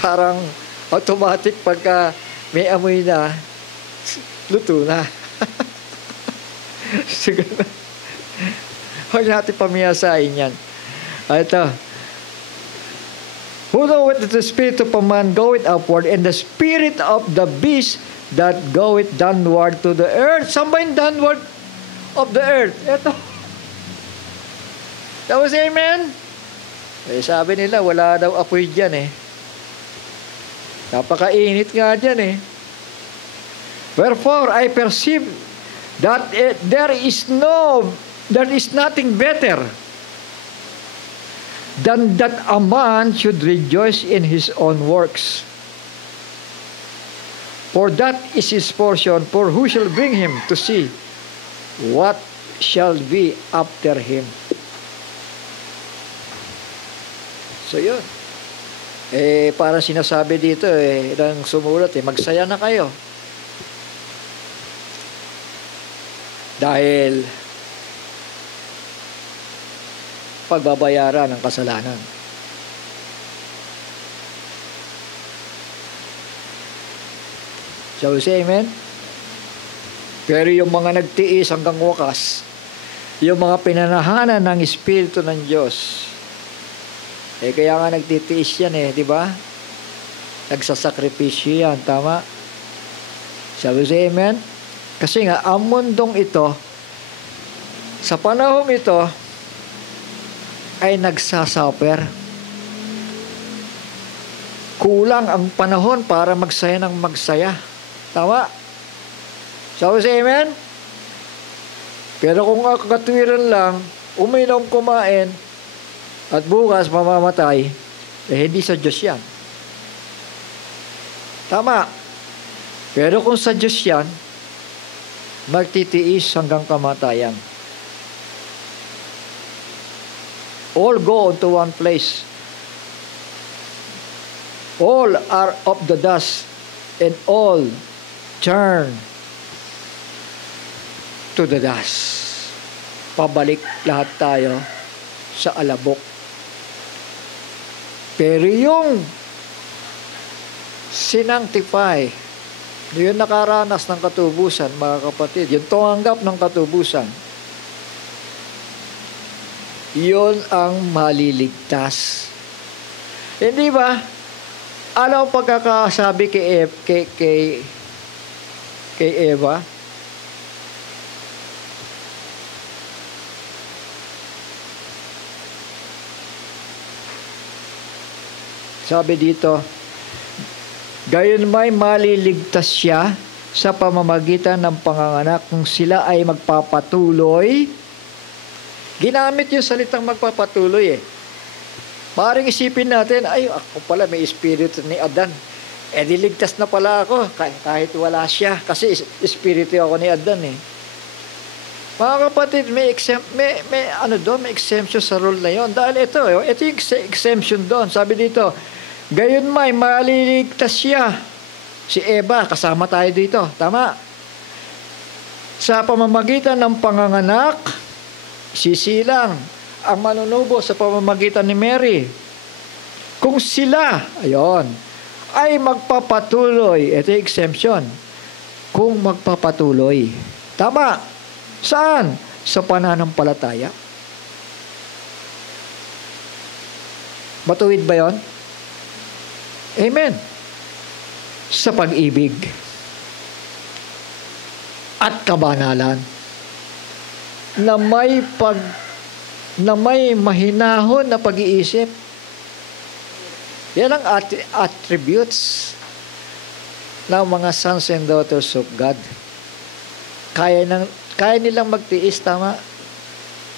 Parang automatic pagka may amoy na, luto na. Siguro. Huwag natin pamiyasain yan. Ito. Who knoweth that the spirit of a man goeth upward, and the spirit of the beast that goeth downward to the earth. Saan ba yung downward of the earth? Ito. That was amen? Eh, sabi nila, wala daw apoy dyan eh. Napakainit nga dyan eh. Wherefore, I perceive that there is nothing better than that a man should rejoice in his own works. For that is his portion, for who shall bring him to see what shall be after him? So yun. Parang sinasabi dito ng sumulat magsaya na kayo. Dahil pagbabayaran ng kasalanan. Shall we say amen? Pero yung mga nagtiis hanggang wakas, yung mga pinanahanan ng Espiritu ng Diyos, kaya nga nagtitiis yan di ba? Nagsasakripisyo yan, tama? Shall we say amen? Kasi nga, ang mundong ito, sa panahong ito, ay nagsasuffer. Kulang ang panahon para magsaya ng magsaya. Tama? Shall we say amen? Pero kung katwiran lang, uminom, kumain, at bukas mamamatay, hindi sa Diyos yan. Tama. Pero kung sa Diyos yan, magtitiis hanggang kamatayan. All go unto one place. All are of the dust, and all turn to the dust. Pabalik lahat tayo sa alabok. Pero yung sinangtify, yung nakaranas ng katubusan, mga kapatid, yung tumanggap ng katubusan, yun ang maliligtas. Hindi ba? Ano ang pagkakasabi kay Eva? Sabi dito, gayon may maliligtas siya sa pamamagitan ng panganganak kung sila ay magpapatuloy. Ginamit yung salitang magpapatuloy Maaaring isipin natin, ay, ako pala may espiritu ni Adan. Niligtas na pala ako kahit wala siya. Kasi espiritu ako ni Adan Mga kapatid, may exemption sa rule na yon. Dahil ito yung exemption doon. Sabi dito, gayon may maliligtas siya. Si Eva, kasama tayo dito. Tama? Sa pamamagitan ng panganganak, sisilang ang manunubo sa pamamagitan ni Mary. Kung sila, ay magpapatuloy, ito yung exemption, kung magpapatuloy. Tama. Saan? Sa pananampalataya. Matuwid ba yon? Amen. Sa pag-ibig at kabanalan na may mahinahon na pag-iisip. Yan ang attributes ng mga sons and daughters of God. Kaya nilang magtiis, tama?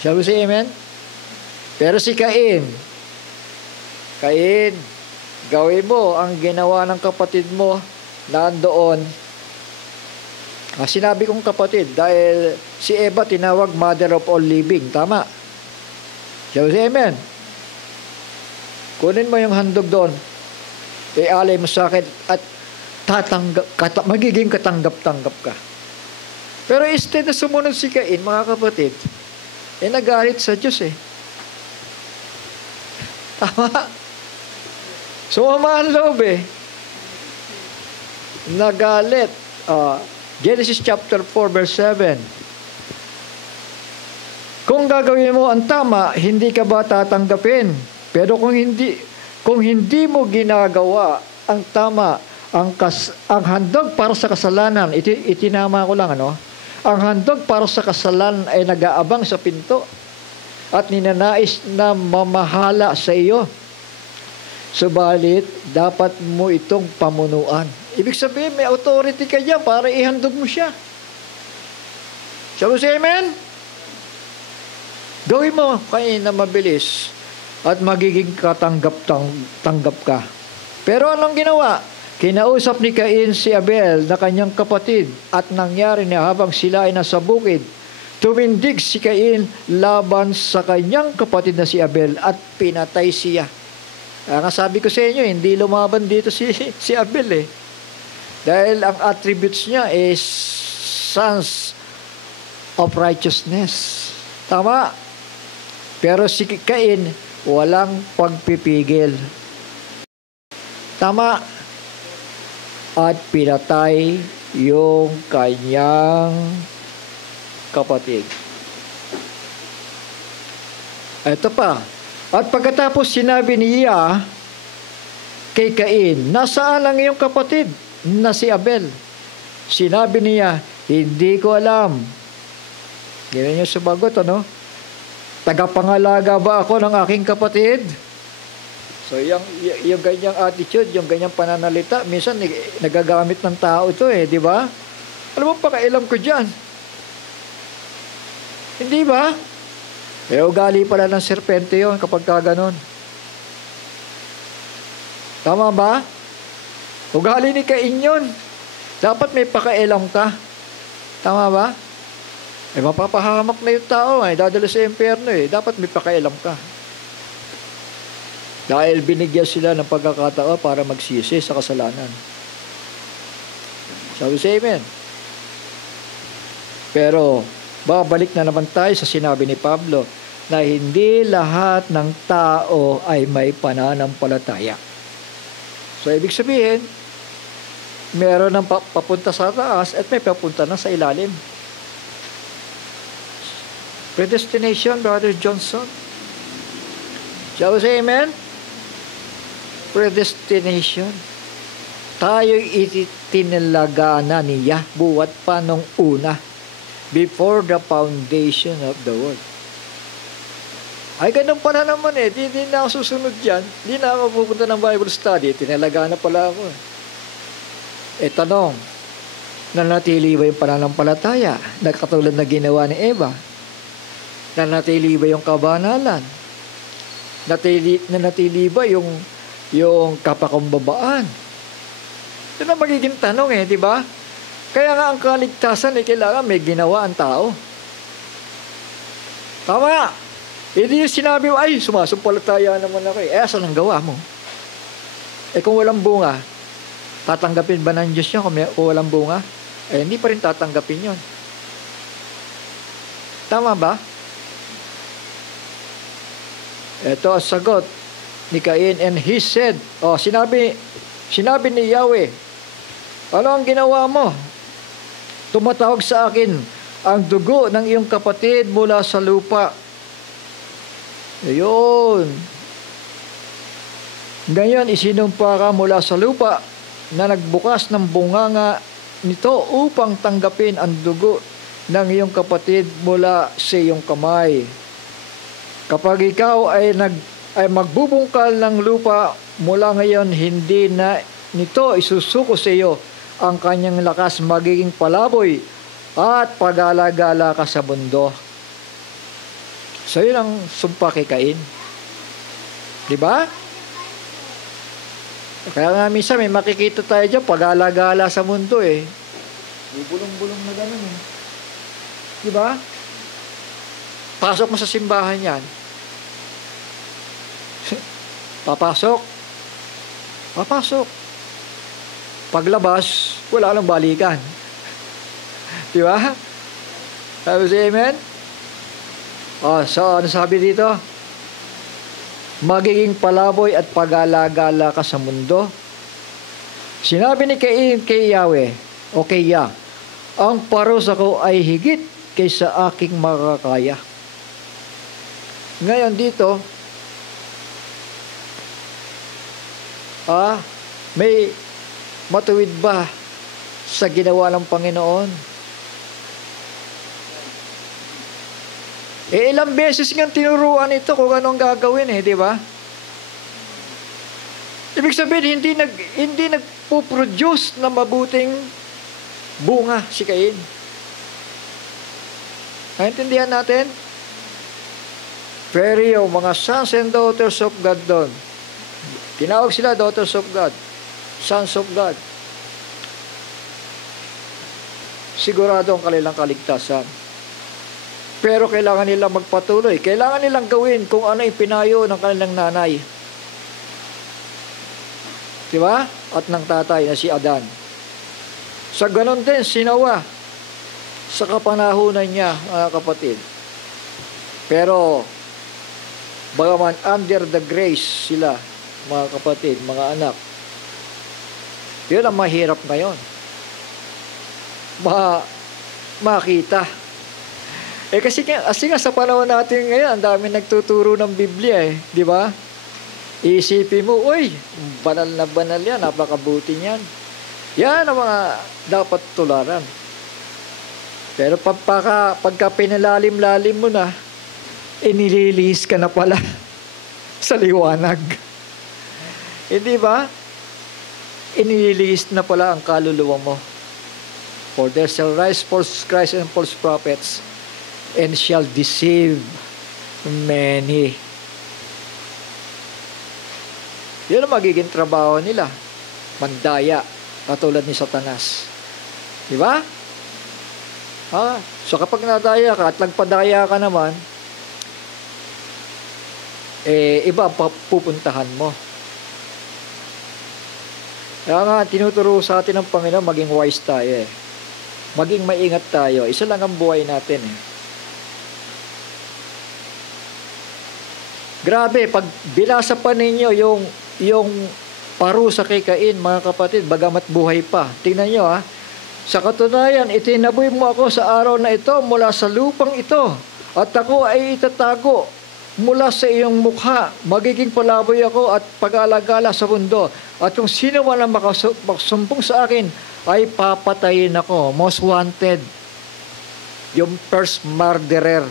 Shall we say amen? Pero si Cain, gawin mo ang ginawa ng kapatid mo nandoon. Sinabi kong kapatid, dahil si Eva tinawag mother of all living, tama? Shall we say amen? Kunin mo yung handog doon, alay mo sa akin, at magiging katanggap-tanggap ka. Pero instead na sumunod si Cain, mga kapatid, nagalit sa Diyos Tama? Sumama ang loob Nagalit. Genesis chapter 4 verse 7. Kung gagawin mo ang tama, hindi ka ba tatanggapin? Pero kung Kung hindi mo ginagawa ang tama, ang handog para sa kasalanan, itinama ko lang, ang handog para sa kasalanan ay nag-aabang sa pinto at ninanais na mamahala sa iyo. Subalit, dapat mo itong pamunuan. Ibig sabihin, may authority ka dyan para ihandog mo siya. Shall we say amen? Gawin mo kayo na mabilis at magiging katanggap ka. Pero anong ginawa? Kinausap ni Cain si Abel na kanyang kapatid at nangyari na habang sila ay nasa bukid, tumindig si Cain laban sa kanyang kapatid na si Abel at pinatay siya. Kaya sabi ko sa inyo, hindi lumaban dito si Abel eh. Dahil ang attributes niya is sons of righteousness. Tama? Pero si Cain, walang pagpipigil. Tama? At pinatay yung kanyang kapatid. Ito pa. At pagkatapos sinabi niya kay Cain, nasaan ang iyong kapatid na si Abel? Sinabi niya, hindi ko alam. Ganyan yung sumagot, Tagapangalaga ba ako ng aking kapatid? So, yung ganyang attitude, yung ganyang pananalita, minsan nagagamit ng tao ito di ba? Ano mo pakailam ko dyan? Hindi ba? Ugali pala ng serpente yon kapag kaganon. Tama ba? Ugali ni Cain yun. Dapat may pakailam ka. Tama ba? Mapapahamak na yung tao, dadalo sa impyerno Dapat may pakailam ka. Dahil binigyan sila ng pagkakataon para magsisi sa kasalanan. Sabi sa amen. Pero, babalik na naman tayo sa sinabi ni Pablo na hindi lahat ng tao ay may pananampalataya. So, ibig sabihin, meron ng papunta sa taas at may papunta na sa ilalim. Predestination, Brother Johnson. Shall we say amen? Predestination. Tayo'y itinalaga na niya buwat pa nung una. Before the foundation of the world. Ay, ganun pala naman Di na ako susunod dyan. Di na ako pupunta ng Bible study. Tinalaga na pala ako. Tanong, nanatili ba yung pananampalataya? Katulad na ginawa ni Eva? Nanatili ba yung kabanalan? Nanatili ba yung kapakumbabaan? Yun ang magiging tanong di ba? Kaya nga ang kaligtasan kailangan may ginawa ang tao. Tama. Hindi yung sinabi mo, sumasampalataya naman ako asan ang gawa mo? Kung walang bunga, tatanggapin ba ng Diyos yun kung walang bunga? Hindi pa rin tatanggapin yun. Tama ba? Ito ang sagot ni Cain, and he said, sinabi ni Yahweh, ano ang ginawa mo? Tumatawag sa akin ang dugo ng iyong kapatid mula sa lupa. Ayun. Ngayon, isinumpa ka mula sa lupa na nagbukas ng bunganga nito upang tanggapin ang dugo ng iyong kapatid mula sa iyong kamay. Kapag ikaw ay magbubungkal ng lupa mula ngayon, hindi na nito isusuko sa iyo ang kanyang lakas, magiging palaboy at pag-alagala ka sa mundo. So, yun ang sumpa kay Cain. Diba? Kaya nga minsan may makikita tayo dyan, pag-alagala sa mundo Bubulong-bulong na gano'n Diba? Pasok mo sa simbahan yan. Papasok. Paglabas, wala nang balikan. Di ba? Sabi si amen? So, ano sabi dito? Magiging palaboy at pag-alagala ka sa mundo. Sinabi ni Cain kay Yahweh, o kay Yah, ang parusa ko ay higit kaysa aking makakaya. Ngayon dito, May matuwid ba sa ginawa ng Panginoon? Ilang beses nga tinuruan ito kung anong gagawin di ba? Ibig sabihin, hindi nagpo-produce na mabuting bunga si Cain. Naintindihan natin? Pero yung mga sons and daughters of God doon, tinawag sila daughters of God, sons of God. Sigurado ang kanilang kaligtasan. Pero kailangan nilang magpatuloy. Kailangan nilang gawin kung ano yung pinayo ng kanilang nanay. Diba? At ng tatay na si Adan. Sa ganon din, si Noah, sa kapanahunan niya, mga kapatid. Pero, bagaman under the grace sila, mga kapatid, mga anak, yun ang mahirap ngayon. Makita. Kasi nga sa panahon natin ngayon, ang dami nagtuturo ng Biblia di ba? Isipin mo, banal na banal yan, napakabuti niyan. Yan ang mga dapat tularan. Pero pagka pinalalim-lalim mo na, inililihis ka na pala sa liwanag. Hindi ba? Inililihis na pala ang kaluluwa mo. For there shall rise false Christ and false prophets, and shall deceive many. Yun ang magiging trabaho nila. Mandaya, katulad ni Satanas. Di ba? So kapag nadaya ka at nagpadaya ka naman, iba ang pupuntahan mo. Kaya nga, tinuturo sa atin ng Panginoon, maging wise tayo Maging maingat tayo. Isa lang ang buhay natin Grabe, pag binasa pa ninyo yung parusa kay Cain, mga kapatid, bagamat buhay pa. Tingnan nyo Sa katunayan, itinaboy mo ako sa araw na ito mula sa lupang ito, at ako ay itatago mula sa iyong mukha. Magiging palaboy ako at pag-alagala sa mundo. At kung sino man ang makasumpong sa akin, ay papatayin ako. Most wanted. Yung first murderer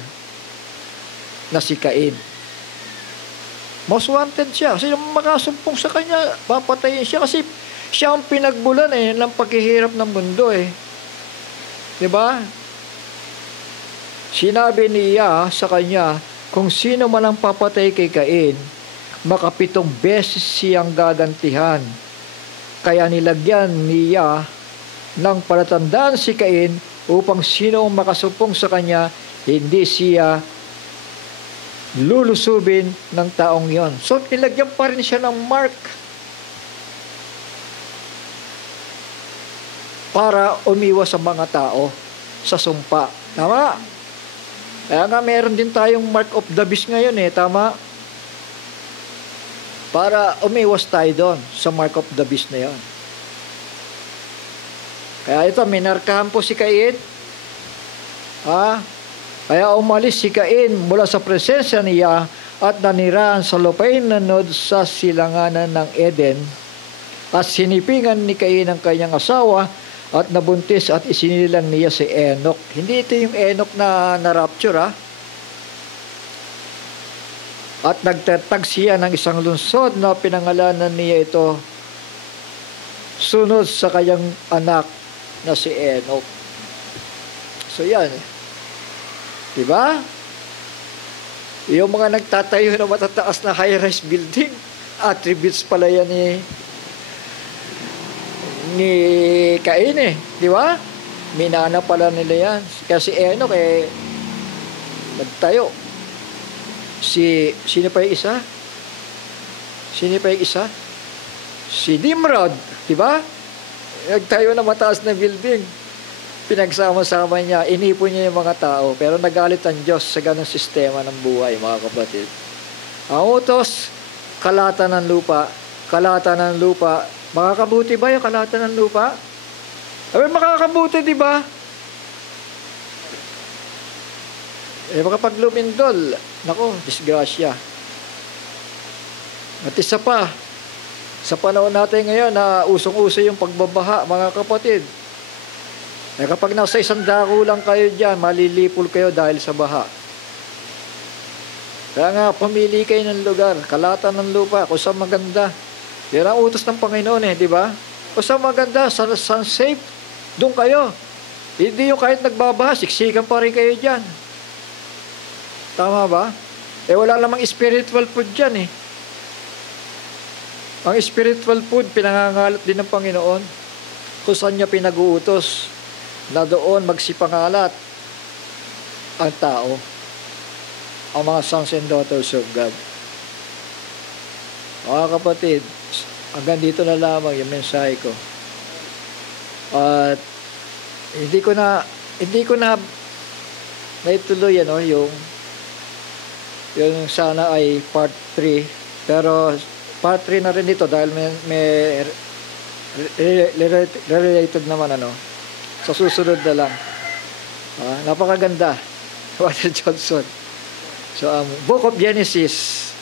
na si Cain. Most wanted siya. Kasi yung makasumpong sa kanya, papatayin siya. Kasi siya ang pinagbulan ng paghihirap ng mundo Diba? Sinabi niya sa kanya, kung sino man ang papatay kay Cain, makapitong beses siyang gagantihan. Kaya nilagyan niya ng palatandaan si Cain upang sino ang makasumpong sa kanya, hindi siya lulusubin ng taong yon. So, nilagyan pa rin siya ng mark para umiwas sa mga tao sa sumpa. Tama? Kaya nga meron din tayong mark of the beast ngayon tama? Para umiwas tayo doon sa mark of the beast na yon. Kaya ito, minarkahan po si Cain. Kaya umalis si Cain mula sa presensya niya at nanirahan sa lupain na nod sa silanganan ng Eden. At sinipingan ni Cain ang kanyang asawa at nabuntis at isinilang niya si Enoch. Hindi ito yung Enoch na rapture At nagtatag siya ng isang lungsod na pinangalanan niya ito sunod sa kanyang anak na si Enoch. So yan diba? Yung mga nagtatayo na matataas na high-rise building, attributes pala yan ni Cain diba? Minana pala nila yan. Kasi Enoch nagtayo. Sino pa yung isa? Si Nimrod, diba? Nagtayo na mataas na building. Pinagsama-sama niya, inipon niya yung mga tao, pero nagalit ang Diyos sa ganong sistema ng buhay, mga kapatid. Ang utos, kalatan ng lupa. Makakabuti ba yung kalatan ng lupa? Makakabuti, di ba? Kapag lumindol, nako, disgrasya. At isa pa, Sa panahon natin ngayon na usong-uso yung pagbabaha, mga kapatid. Eh kapag nasa isang dako lang kayo dyan, malilipol kayo dahil sa baha. Kaya nga, pumili kayo ng lugar, kalatan ng lupa, kung saan maganda. Yan ang utos ng Panginoon di ba? Kung saan maganda, saan safe, doon kayo. Hindi yung kahit nagbabaha, siksikan pa rin kayo dyan. Tama ba? Eh wala namang spiritual food dyan Ang spiritual food, pinangangalat din ng Panginoon. Kung saan niya pinag-uutos na doon magsipangalat ang tao. Ang mga sons and daughters of God. Mga kapatid, hanggang dito na lamang yung mensahe ko. At hindi ko na naituloy yung sana ay part 3, pero part 3 na rin dito dahil may related naman sa susunod na lang. Napakaganda. Walter Johnson. So Book of Genesis,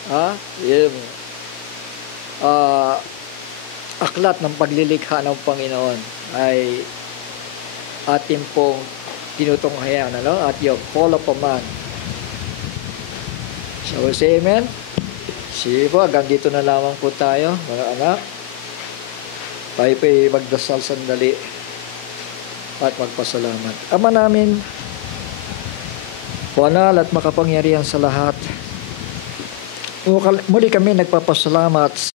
aklat ng paglilikha ng Panginoon ay ating pong tinutunghayan at yung fall of a man. So say amen. Sige po, hanggang dito na lamang po tayo, mga anak. Tayo po'y magdasal sandali at magpasalamat. Ama namin, banal at makapangyarihan sa lahat, muli kami nagpapasalamat